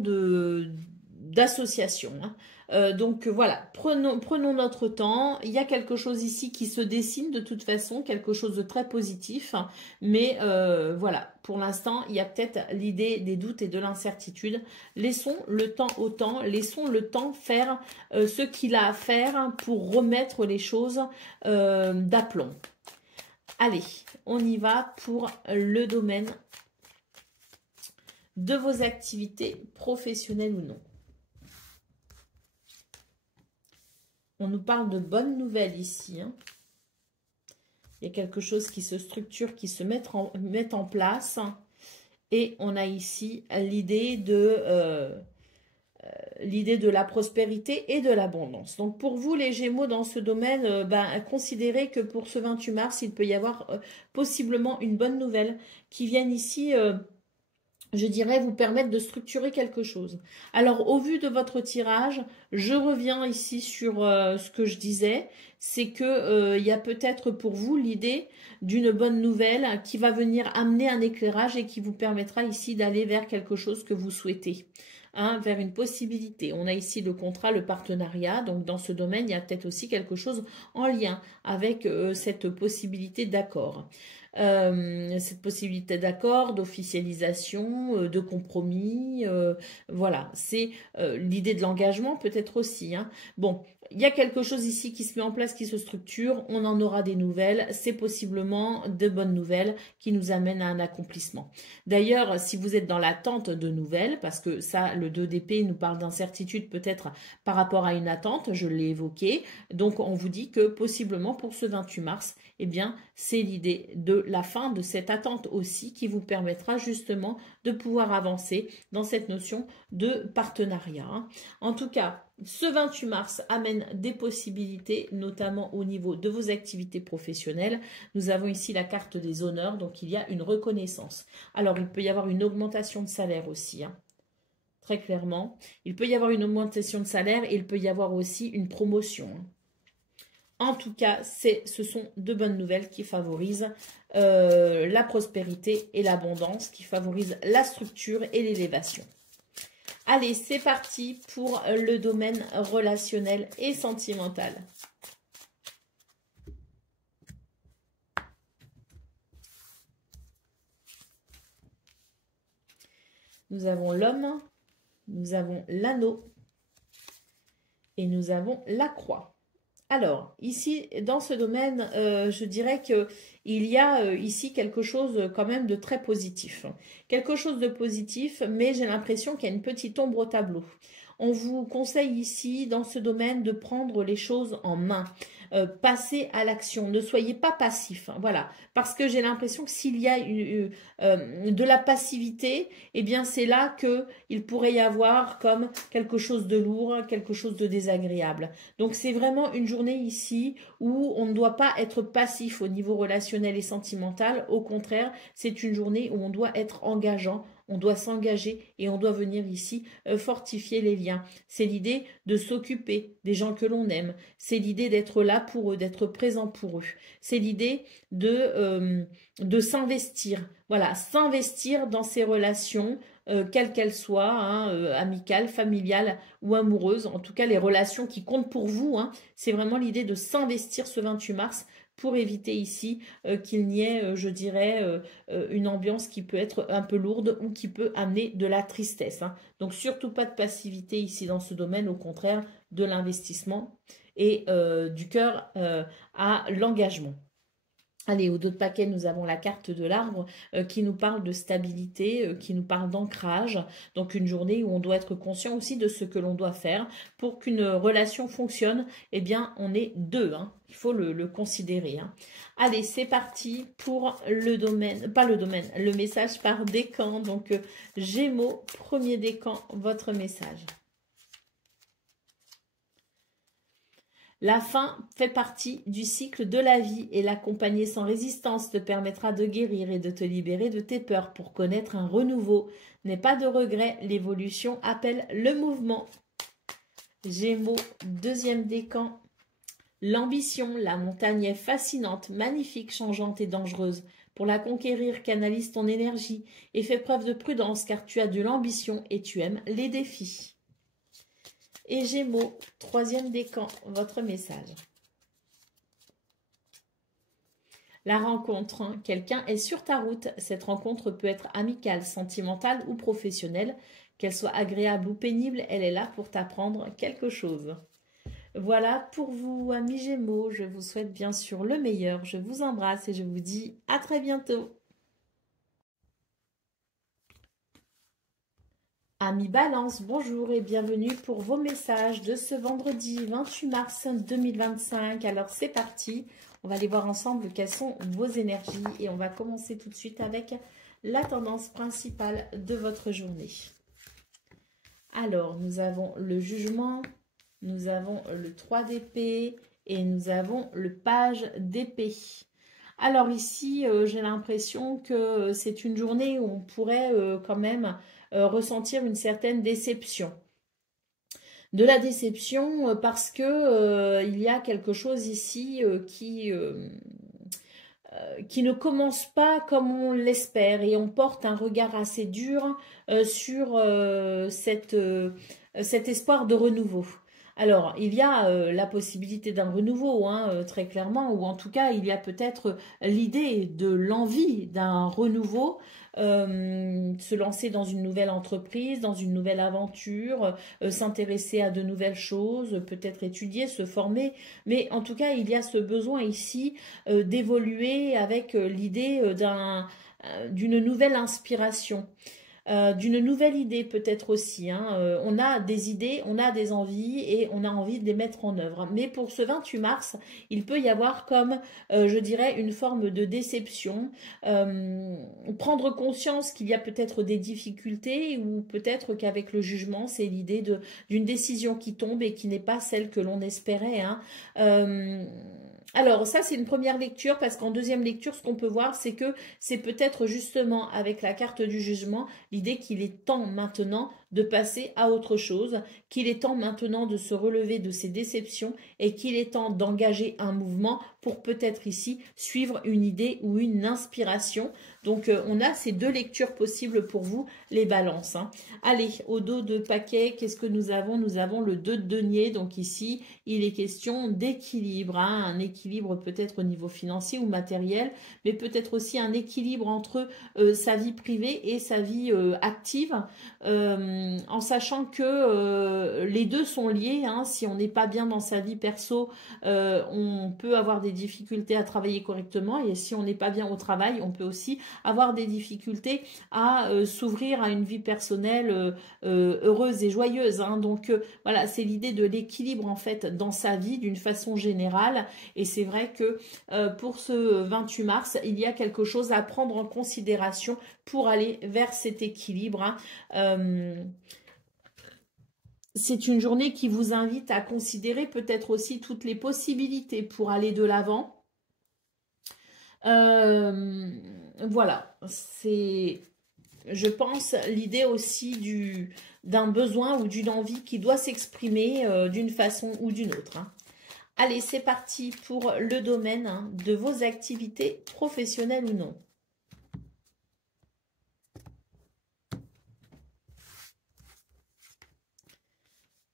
d'association. Hein. Donc voilà, prenons notre temps. Il y a quelque chose ici qui se dessine de toute façon, quelque chose de très positif. Mais voilà, pour l'instant, il y a peut-être l'idée des doutes et de l'incertitude. Laissons le temps au temps, laissons le temps faire ce qu'il a à faire pour remettre les choses d'aplomb. Allez, on y va pour le domaine de vos activités professionnelles ou non. On nous parle de bonnes nouvelles ici. Hein. Il y a quelque chose qui se structure, qui se met en place. Et on a ici l'idée de la prospérité et de l'abondance. Donc pour vous les Gémeaux dans ce domaine, considérez que pour ce 28 mars, il peut y avoir possiblement une bonne nouvelle qui vienne ici je dirais, vous permettre de structurer quelque chose. Alors, au vu de votre tirage, je reviens ici sur ce que je disais, c'est que il y a peut-être pour vous l'idée d'une bonne nouvelle qui va venir amener un éclairage et qui vous permettra ici d'aller vers quelque chose que vous souhaitez. Hein, vers une possibilité. On a ici le contrat, le partenariat, donc dans ce domaine, il y a peut-être aussi quelque chose en lien avec cette possibilité d'accord. Cette possibilité d'accord, d'officialisation, de compromis, voilà, c'est l'idée de l'engagement peut-être aussi. Hein. Bon, il y a quelque chose ici qui se met en place, qui se structure, on en aura des nouvelles, c'est possiblement de bonnes nouvelles qui nous amènent à un accomplissement. D'ailleurs, si vous êtes dans l'attente de nouvelles, parce que ça, le 2 d'épée nous parle d'incertitude peut-être par rapport à une attente, je l'ai évoqué, donc on vous dit que possiblement pour ce 28 mars, eh bien, c'est l'idée de la fin de cette attente aussi qui vous permettra justement de pouvoir avancer dans cette notion de partenariat. Hein. En tout cas, ce 28 mars amène des possibilités, notamment au niveau de vos activités professionnelles. Nous avons ici la carte des honneurs, donc il y a une reconnaissance. Alors, il peut y avoir une augmentation de salaire aussi, hein, très clairement. Il peut y avoir une augmentation de salaire et il peut y avoir aussi une promotion. Hein. En tout cas, ce sont de bonnes nouvelles qui favorisent la prospérité et l'abondance, qui favorisent la structure et l'élévation. Allez, c'est parti pour le domaine relationnel et sentimental. Nous avons l'homme, nous avons l'anneau et nous avons la croix. Alors, ici, dans ce domaine, je dirais qu'il y a ici quelque chose quand même de très positif. Quelque chose de positif, mais j'ai l'impression qu'il y a une petite ombre au tableau. On vous conseille ici, dans ce domaine, de prendre les choses en main. Passez à l'action. Ne soyez pas passif. Hein, voilà. Parce que j'ai l'impression que s'il y a de la passivité, eh bien, c'est là qu'il pourrait y avoir comme quelque chose de lourd, quelque chose de désagréable. Donc, c'est vraiment une journée ici où on ne doit pas être passif au niveau relationnel et sentimental. Au contraire, c'est une journée où on doit être engageant. On doit s'engager et on doit venir ici fortifier les liens. C'est l'idée de s'occuper des gens que l'on aime. C'est l'idée d'être là pour eux, d'être présent pour eux. C'est l'idée de s'investir. Voilà, s'investir dans ces relations, quelles qu'elles soient, hein, amicales, familiales ou amoureuses. En tout cas, les relations qui comptent pour vous. Hein, c'est vraiment l'idée de s'investir ce 28 mars pour éviter ici qu'il n'y ait, je dirais, une ambiance qui peut être un peu lourde ou qui peut amener de la tristesse. Hein. Donc, surtout pas de passivité ici dans ce domaine, au contraire, de l'investissement et du cœur à l'engagement. Allez, au dos de paquet, nous avons la carte de l'arbre qui nous parle de stabilité, qui nous parle d'ancrage. Donc, une journée où on doit être conscient aussi de ce que l'on doit faire pour qu'une relation fonctionne. Eh bien, on est deux, hein. Il faut le considérer. Hein. Allez, c'est parti pour le domaine, pas le domaine, le message par décan. Donc, Gémeaux, premier décan, votre message. La fin fait partie du cycle de la vie et l'accompagner sans résistance te permettra de guérir et de te libérer de tes peurs pour connaître un renouveau. N'aie pas de regret, l'évolution appelle le mouvement. Gémeaux, deuxième décan. L'ambition, la montagne est fascinante, magnifique, changeante et dangereuse. Pour la conquérir, canalise ton énergie et fais preuve de prudence car tu as de l'ambition et tu aimes les défis. Et Gémeaux, troisième décan, votre message. La rencontre, hein. Quelqu'un est sur ta route. Cette rencontre peut être amicale, sentimentale ou professionnelle. Qu'elle soit agréable ou pénible, elle est là pour t'apprendre quelque chose. Voilà pour vous, amis Gémeaux. Je vous souhaite bien sûr le meilleur. Je vous embrasse et je vous dis à très bientôt. Amis Balance, bonjour et bienvenue pour vos messages de ce vendredi 28 mars 2025. Alors c'est parti, on va aller voir ensemble quelles sont vos énergies et on va commencer tout de suite avec la tendance principale de votre journée. Alors nous avons le jugement, nous avons le 3 d'épée et nous avons le page d'épée. Alors ici, j'ai l'impression que c'est une journée où on pourrait quand même ressentir une certaine déception. De la déception parce que il y a quelque chose ici qui ne commence pas comme on l'espère et on porte un regard assez dur sur cet espoir de renouveau. Alors, il y a la possibilité d'un renouveau, hein, très clairement, ou en tout cas, il y a peut-être l'idée de l'envie d'un renouveau, se lancer dans une nouvelle entreprise, dans une nouvelle aventure, s'intéresser à de nouvelles choses, peut-être étudier, se former, mais en tout cas, il y a ce besoin ici d'évoluer avec l'idée d'une nouvelle inspiration. D'une nouvelle idée peut-être aussi. Hein. On a des idées, on a des envies et on a envie de les mettre en œuvre. Mais pour ce 28 mars, il peut y avoir comme, je dirais, une forme de déception. Prendre conscience qu'il y a peut-être des difficultés ou peut-être qu'avec le jugement, c'est l'idée d'une décision qui tombe et qui n'est pas celle que l'on espérait. Hein. Alors ça c'est une première lecture parce qu'en deuxième lecture ce qu'on peut voir c'est que c'est peut-être justement avec la carte du jugement l'idée qu'il est temps maintenant de passer à autre chose, qu'il est temps maintenant de se relever de ses déceptions et qu'il est temps d'engager un mouvement pour peut-être ici suivre une idée ou une inspiration. Donc on a ces deux lectures possibles pour vous les balances. Hein. Allez, au dos de paquet, qu'est-ce que nous avons? Nous avons le 2 de denier, donc ici il est question d'équilibre, hein, un équilibre peut-être au niveau financier ou matériel, mais peut-être aussi un équilibre entre sa vie privée et sa vie active, en sachant que les deux sont liés. Hein, si on n'est pas bien dans sa vie perso, on peut avoir des difficultés à travailler correctement, et si on n'est pas bien au travail, on peut aussi avoir des difficultés à s'ouvrir à une vie personnelle heureuse et joyeuse. Hein. Donc voilà, c'est l'idée de l'équilibre en fait dans sa vie d'une façon générale, et c'est vrai que pour ce 28 mars, il y a quelque chose à prendre en considération pour aller vers cet équilibre. Hein. C'est une journée qui vous invite à considérer peut-être aussi toutes les possibilités pour aller de l'avant. Voilà, c'est, je pense, l'idée aussi d'un besoin ou d'une envie qui doit s'exprimer d'une façon ou d'une autre. Hein. Allez, c'est parti pour le domaine hein, de vos activités professionnelles ou non.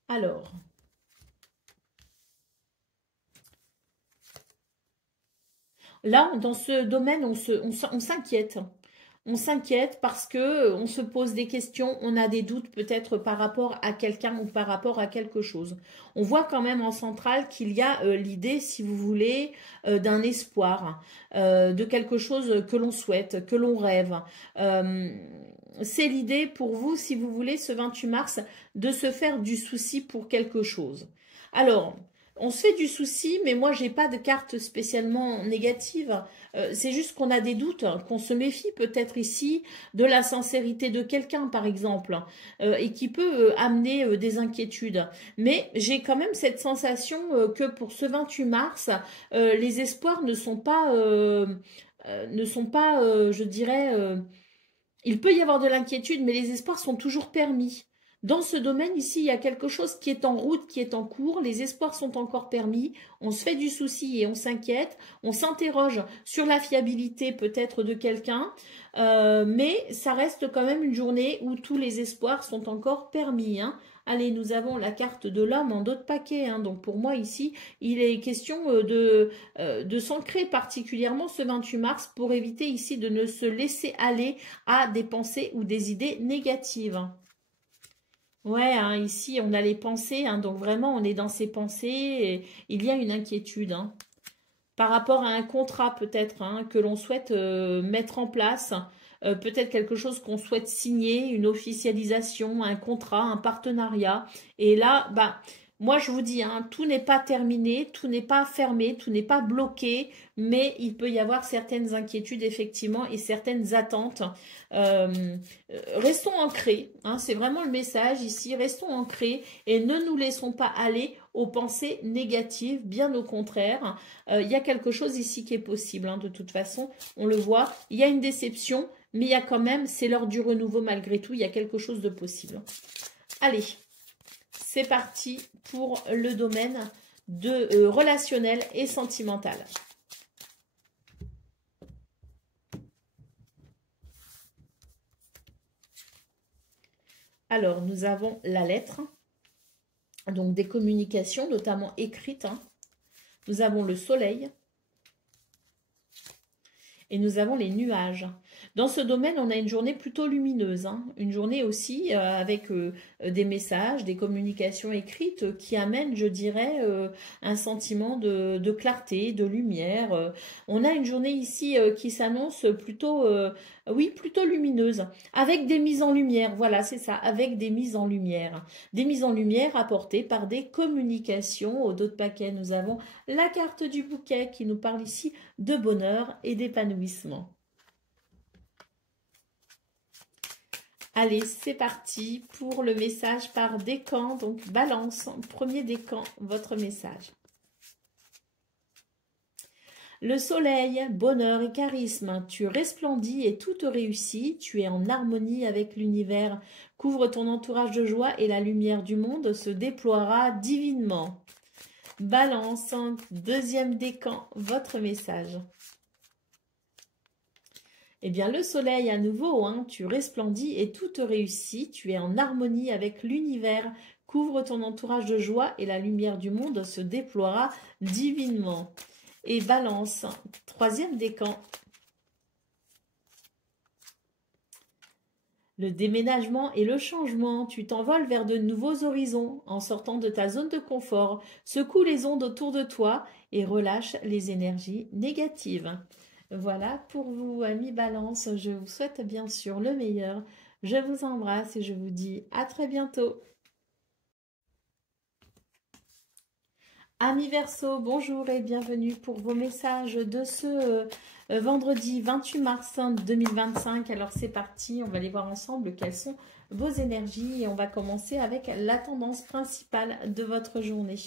Alors, là, dans ce domaine, on s'inquiète. On s'inquiète parce que on se pose des questions, on a des doutes peut-être par rapport à quelqu'un ou par rapport à quelque chose. On voit quand même en centrale qu'il y a l'idée, si vous voulez, d'un espoir, de quelque chose que l'on souhaite, que l'on rêve. C'est l'idée pour vous, si vous voulez, ce 28 mars, de se faire du souci pour quelque chose. Alors, on se fait du souci, mais moi, j'ai pas de carte spécialement négative. C'est juste qu'on a des doutes, qu'on se méfie peut-être ici de la sincérité de quelqu'un, par exemple, et qui peut amener des inquiétudes. Mais j'ai quand même cette sensation que pour ce 28 mars, les espoirs ne sont pas, je dirais, il peut y avoir de l'inquiétude, mais les espoirs sont toujours permis. Dans ce domaine, ici, il y a quelque chose qui est en route, qui est en cours. Les espoirs sont encore permis. On se fait du souci et on s'inquiète. On s'interroge sur la fiabilité peut-être de quelqu'un. Mais ça reste quand même une journée où tous les espoirs sont encore permis. Hein. Allez, nous avons la carte de l'homme en d'autres paquets. Hein. Donc pour moi, ici, il est question de s'ancrer particulièrement ce 28 mars pour éviter ici de ne se laisser aller à des pensées ou des idées négatives. Ouais, hein, ici on a les pensées, hein, donc vraiment on est dans ces pensées, et il y a une inquiétude hein, par rapport à un contrat peut-être hein, que l'on souhaite mettre en place, peut-être quelque chose qu'on souhaite signer, une officialisation, un contrat, un partenariat. Et là, bah, moi, je vous dis, hein, tout n'est pas terminé, tout n'est pas fermé, tout n'est pas bloqué, mais il peut y avoir certaines inquiétudes, effectivement, et certaines attentes. Restons ancrés, hein, c'est vraiment le message ici, restons ancrés et ne nous laissons pas aller aux pensées négatives, bien au contraire. Il y a quelque chose ici qui est possible, hein, de toute façon, on le voit. Il y a une déception, mais il y a quand même, c'est l'heure du renouveau malgré tout, il y a quelque chose de possible. Allez. C'est parti pour le domaine de relationnel et sentimental. Alors, nous avons la lettre, donc des communications, notamment écrites. Hein. Nous avons le soleil et nous avons les nuages. Dans ce domaine, on a une journée plutôt lumineuse, hein. Une journée aussi avec des messages, des communications écrites qui amènent, je dirais, un sentiment de clarté, de lumière. On a une journée ici qui s'annonce plutôt, oui, plutôt lumineuse, avec des mises en lumière, voilà, c'est ça, avec des mises en lumière. Des mises en lumière apportées par des communications. Au dos de paquet, nous avons la carte du bouquet qui nous parle ici de bonheur et d'épanouissement. Allez, c'est parti pour le message par décan. Donc, balance, premier décan, votre message. Le soleil, bonheur et charisme, tu resplendis et tout te réussit, tu es en harmonie avec l'univers, couvre ton entourage de joie et la lumière du monde se déploiera divinement. Balance, deuxième décan, votre message. Eh bien, le soleil à nouveau, hein, tu resplendis et tout te réussit, tu es en harmonie avec l'univers, couvre ton entourage de joie et la lumière du monde se déploiera divinement. Et balance, troisième décan. Le déménagement et le changement, tu t'envoles vers de nouveaux horizons en sortant de ta zone de confort, secoue les ondes autour de toi et relâche les énergies négatives. Voilà pour vous, amis Balance. Je vous souhaite bien sûr le meilleur. Je vous embrasse et je vous dis à très bientôt. Amis Verseau, bonjour et bienvenue pour vos messages de ce vendredi 28 mars 2025. Alors c'est parti, on va aller voir ensemble quelles sont vos énergies et on va commencer avec la tendance principale de votre journée.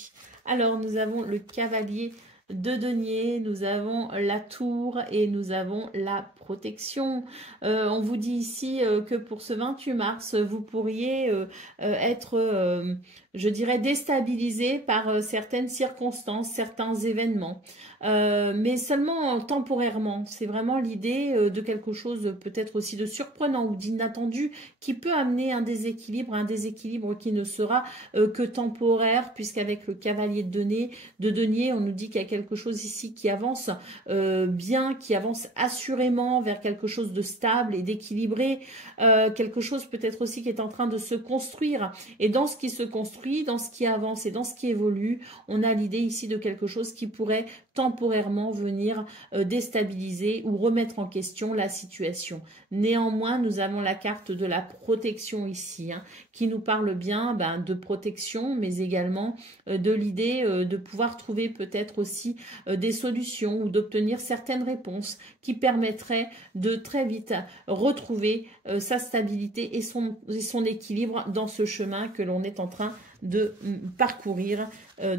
Alors nous avons le cavalier de denier, nous avons la tour et nous avons la protection. On vous dit ici que pour ce 28 mars, vous pourriez être, je dirais, déstabilisé par certaines circonstances, certains événements. Mais seulement temporairement. C'est vraiment l'idée de quelque chose peut-être aussi de surprenant ou d'inattendu qui peut amener un déséquilibre qui ne sera que temporaire, puisqu'avec le cavalier de denier, on nous dit qu'il y a quelque chose ici qui avance bien, qui avance assurément vers quelque chose de stable et d'équilibré, quelque chose peut-être aussi qui est en train de se construire. Et dans ce qui se construit, dans ce qui avance et dans ce qui évolue, on a l'idée ici de quelque chose qui pourrait temporairement venir déstabiliser ou remettre en question la situation. Néanmoins, nous avons la carte de la protection ici, hein, qui nous parle bien de protection, mais également de l'idée de pouvoir trouver peut-être aussi des solutions ou d'obtenir certaines réponses qui permettraient de très vite retrouver sa stabilité et son équilibre dans ce chemin que l'on est en train de parcourir,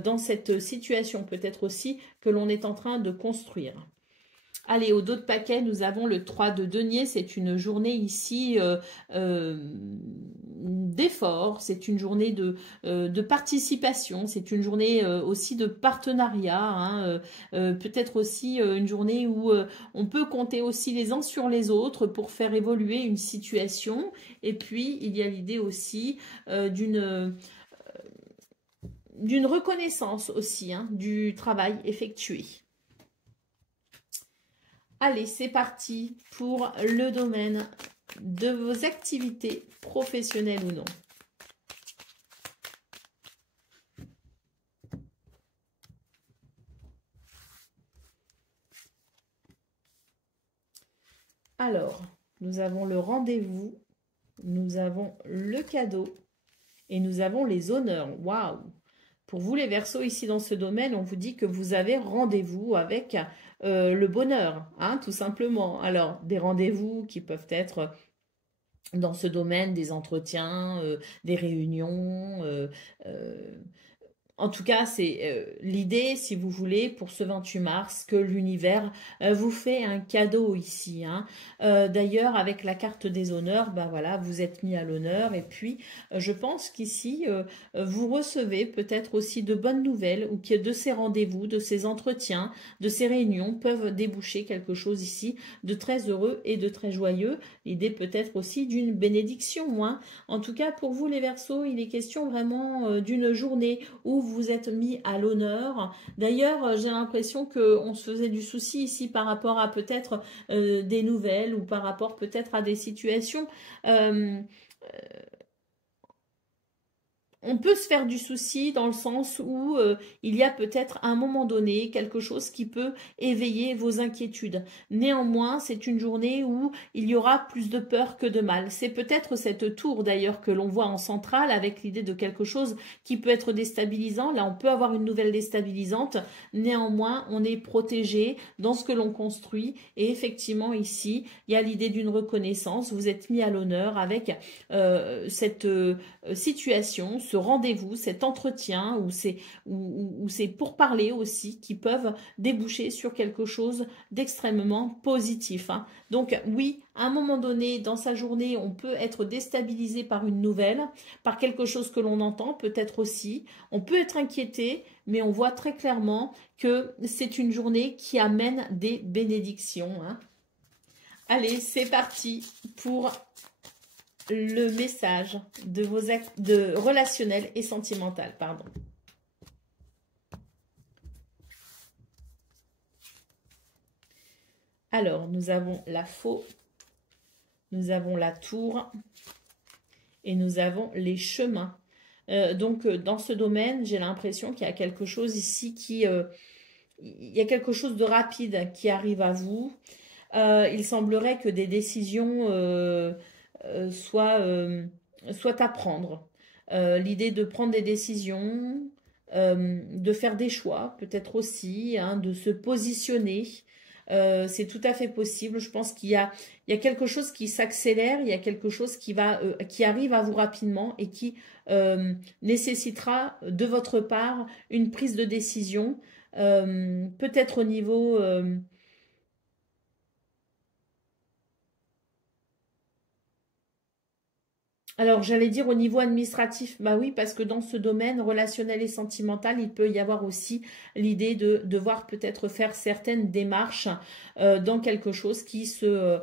dans cette situation peut-être aussi que l'on est en train de construire. Allez, au dos de paquet, nous avons le 3 de denier. C'est une journée ici d'effort, c'est une journée de participation, c'est une journée aussi de partenariat, hein, peut-être aussi une journée où on peut compter aussi les uns sur les autres pour faire évoluer une situation. Et puis, il y a l'idée aussi d'une reconnaissance aussi, hein, du travail effectué. Allez, c'est parti pour le domaine de vos activités professionnelles ou non. Alors, nous avons le rendez-vous, nous avons le cadeau et nous avons les honneurs. Waouh! pour vous les Verseaux, ici dans ce domaine, on vous dit que vous avez rendez-vous avec le bonheur, hein, tout simplement. Alors, des rendez-vous qui peuvent être dans ce domaine, des entretiens, des réunions, en tout cas, c'est l'idée, si vous voulez, pour ce 28 mars, que l'univers vous fait un cadeau ici, hein. D'ailleurs, avec la carte des honneurs, ben voilà, vous êtes mis à l'honneur. Et puis, je pense qu'ici, vous recevez peut-être aussi de bonnes nouvelles ou que de ces rendez-vous, de ces entretiens, de ces réunions peuvent déboucher quelque chose ici de très heureux et de très joyeux. L'idée peut-être aussi d'une bénédiction, hein. En tout cas, pour vous, les Verseaux, il est question vraiment d'une journée où vous êtes mis à l'honneur. D'ailleurs, j'ai l'impression qu'on se faisait du souci ici par rapport à peut-être des nouvelles ou par rapport peut-être à des situations. On peut se faire du souci dans le sens où il y a peut-être à un moment donné quelque chose qui peut éveiller vos inquiétudes. Néanmoins, c'est une journée où il y aura plus de peur que de mal. C'est peut-être cette tour d'ailleurs que l'on voit en centrale avec l'idée de quelque chose qui peut être déstabilisant. Là, on peut avoir une nouvelle déstabilisante. Néanmoins, on est protégé dans ce que l'on construit. Et effectivement, ici, il y a l'idée d'une reconnaissance. Vous êtes mis à l'honneur avec cette situation, ce rendez-vous, cet entretien ou c'est pour parler aussi qui peuvent déboucher sur quelque chose d'extrêmement positif, hein. Donc oui, à un moment donné dans sa journée, on peut être déstabilisé par une nouvelle, par quelque chose que l'on entend, peut-être aussi. On peut être inquiété, mais on voit très clairement que c'est une journée qui amène des bénédictions, hein. Allez, c'est parti pour le message de vos actes de relationnel et sentimental, pardon. Alors, nous avons la faux, nous avons la tour et nous avons les chemins. Donc, dans ce domaine, j'ai l'impression qu'il y a quelque chose ici il y a quelque chose de rapide qui arrive à vous. Il semblerait que des décisions soit à prendre. L'idée de prendre des décisions, de faire des choix, peut-être aussi, hein, de se positionner. C'est tout à fait possible. Je pense qu'il y a quelque chose qui s'accélère, il y a quelque chose qui arrive à vous rapidement et qui nécessitera de votre part une prise de décision, peut-être au niveau alors, j'allais dire au niveau administratif, bah oui, parce que dans ce domaine relationnel et sentimental, il peut y avoir aussi l'idée de devoir peut-être faire certaines démarches dans quelque chose euh,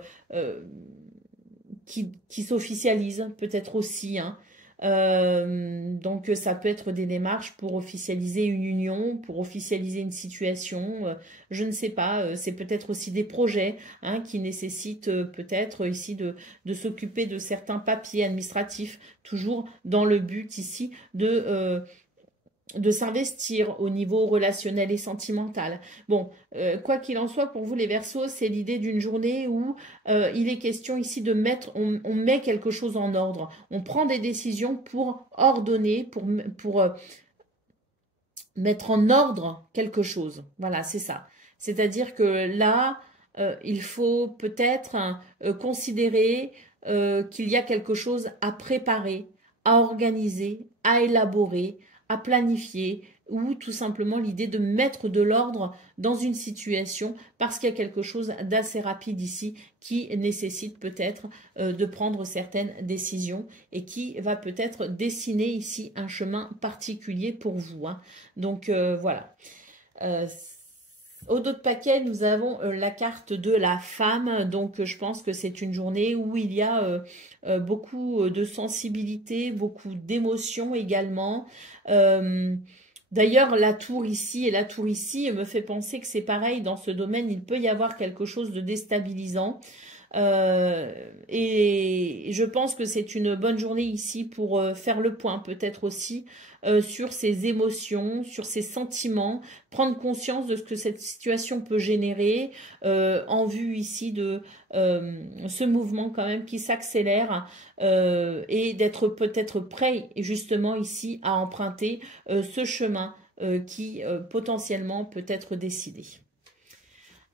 qui s'officialise, peut-être aussi, hein. Donc, ça peut être des démarches pour officialiser une union, pour officialiser une situation, je ne sais pas, c'est peut-être aussi des projets, hein, qui nécessitent peut-être ici de s'occuper de certains papiers administratifs, toujours dans le but ici de s'investir au niveau relationnel et sentimental. Bon, quoi qu'il en soit, pour vous les Verseaux, c'est l'idée d'une journée où il est question ici de mettre, on met quelque chose en ordre. On prend des décisions pour ordonner, pour mettre en ordre quelque chose. Voilà, c'est ça. C'est-à-dire que là, il faut peut-être considérer qu'il y a quelque chose à préparer, à organiser, à élaborer, à planifier, ou tout simplement l'idée de mettre de l'ordre dans une situation parce qu'il y a quelque chose d'assez rapide ici qui nécessite peut-être de prendre certaines décisions et qui va peut-être dessiner ici un chemin particulier pour vous, hein. Donc voilà. Au dos de paquet, nous avons la carte de la femme. Donc, je pense que c'est une journée où il y a beaucoup de sensibilité, beaucoup d'émotions également. D'ailleurs, la tour ici et la tour ici me fait penser que c'est pareil. Dans ce domaine, il peut y avoir quelque chose de déstabilisant. Et je pense que c'est une bonne journée ici pour faire le point, peut-être aussi sur ses émotions, sur ses sentiments, prendre conscience de ce que cette situation peut générer en vue ici de ce mouvement quand même qui s'accélère et d'être peut-être prêt justement ici à emprunter ce chemin qui potentiellement peut être décidé.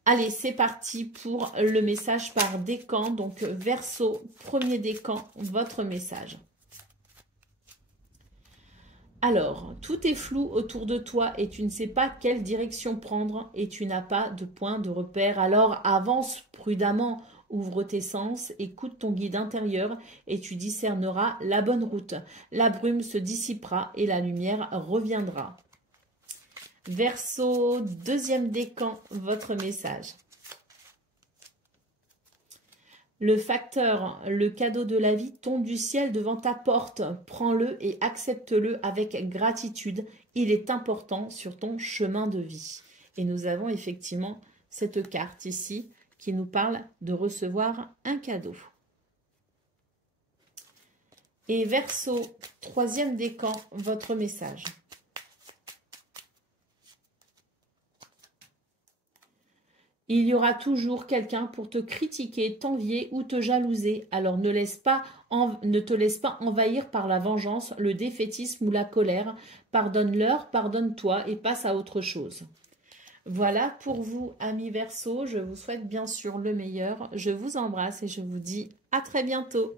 Allez, c'est parti pour le message par décan. Donc, Verseau, premier décan, votre message. Alors, tout est flou autour de toi et tu ne sais pas quelle direction prendre et tu n'as pas de point de repère. Alors, avance prudemment, ouvre tes sens, écoute ton guide intérieur et tu discerneras la bonne route. La brume se dissipera et la lumière reviendra. Verseau, deuxième décan, votre message. Le facteur, le cadeau de la vie tombe du ciel devant ta porte. Prends-le et accepte-le avec gratitude. Il est important sur ton chemin de vie. Et nous avons effectivement cette carte ici qui nous parle de recevoir un cadeau. Et Verseau, troisième décan, votre message. Il y aura toujours quelqu'un pour te critiquer, t'envier ou te jalouser. Alors ne te laisse pas envahir par la vengeance, le défaitisme ou la colère. Pardonne-leur, pardonne-toi et passe à autre chose. Voilà pour vous, amis Verseau. Je vous souhaite bien sûr le meilleur. Je vous embrasse et je vous dis à très bientôt.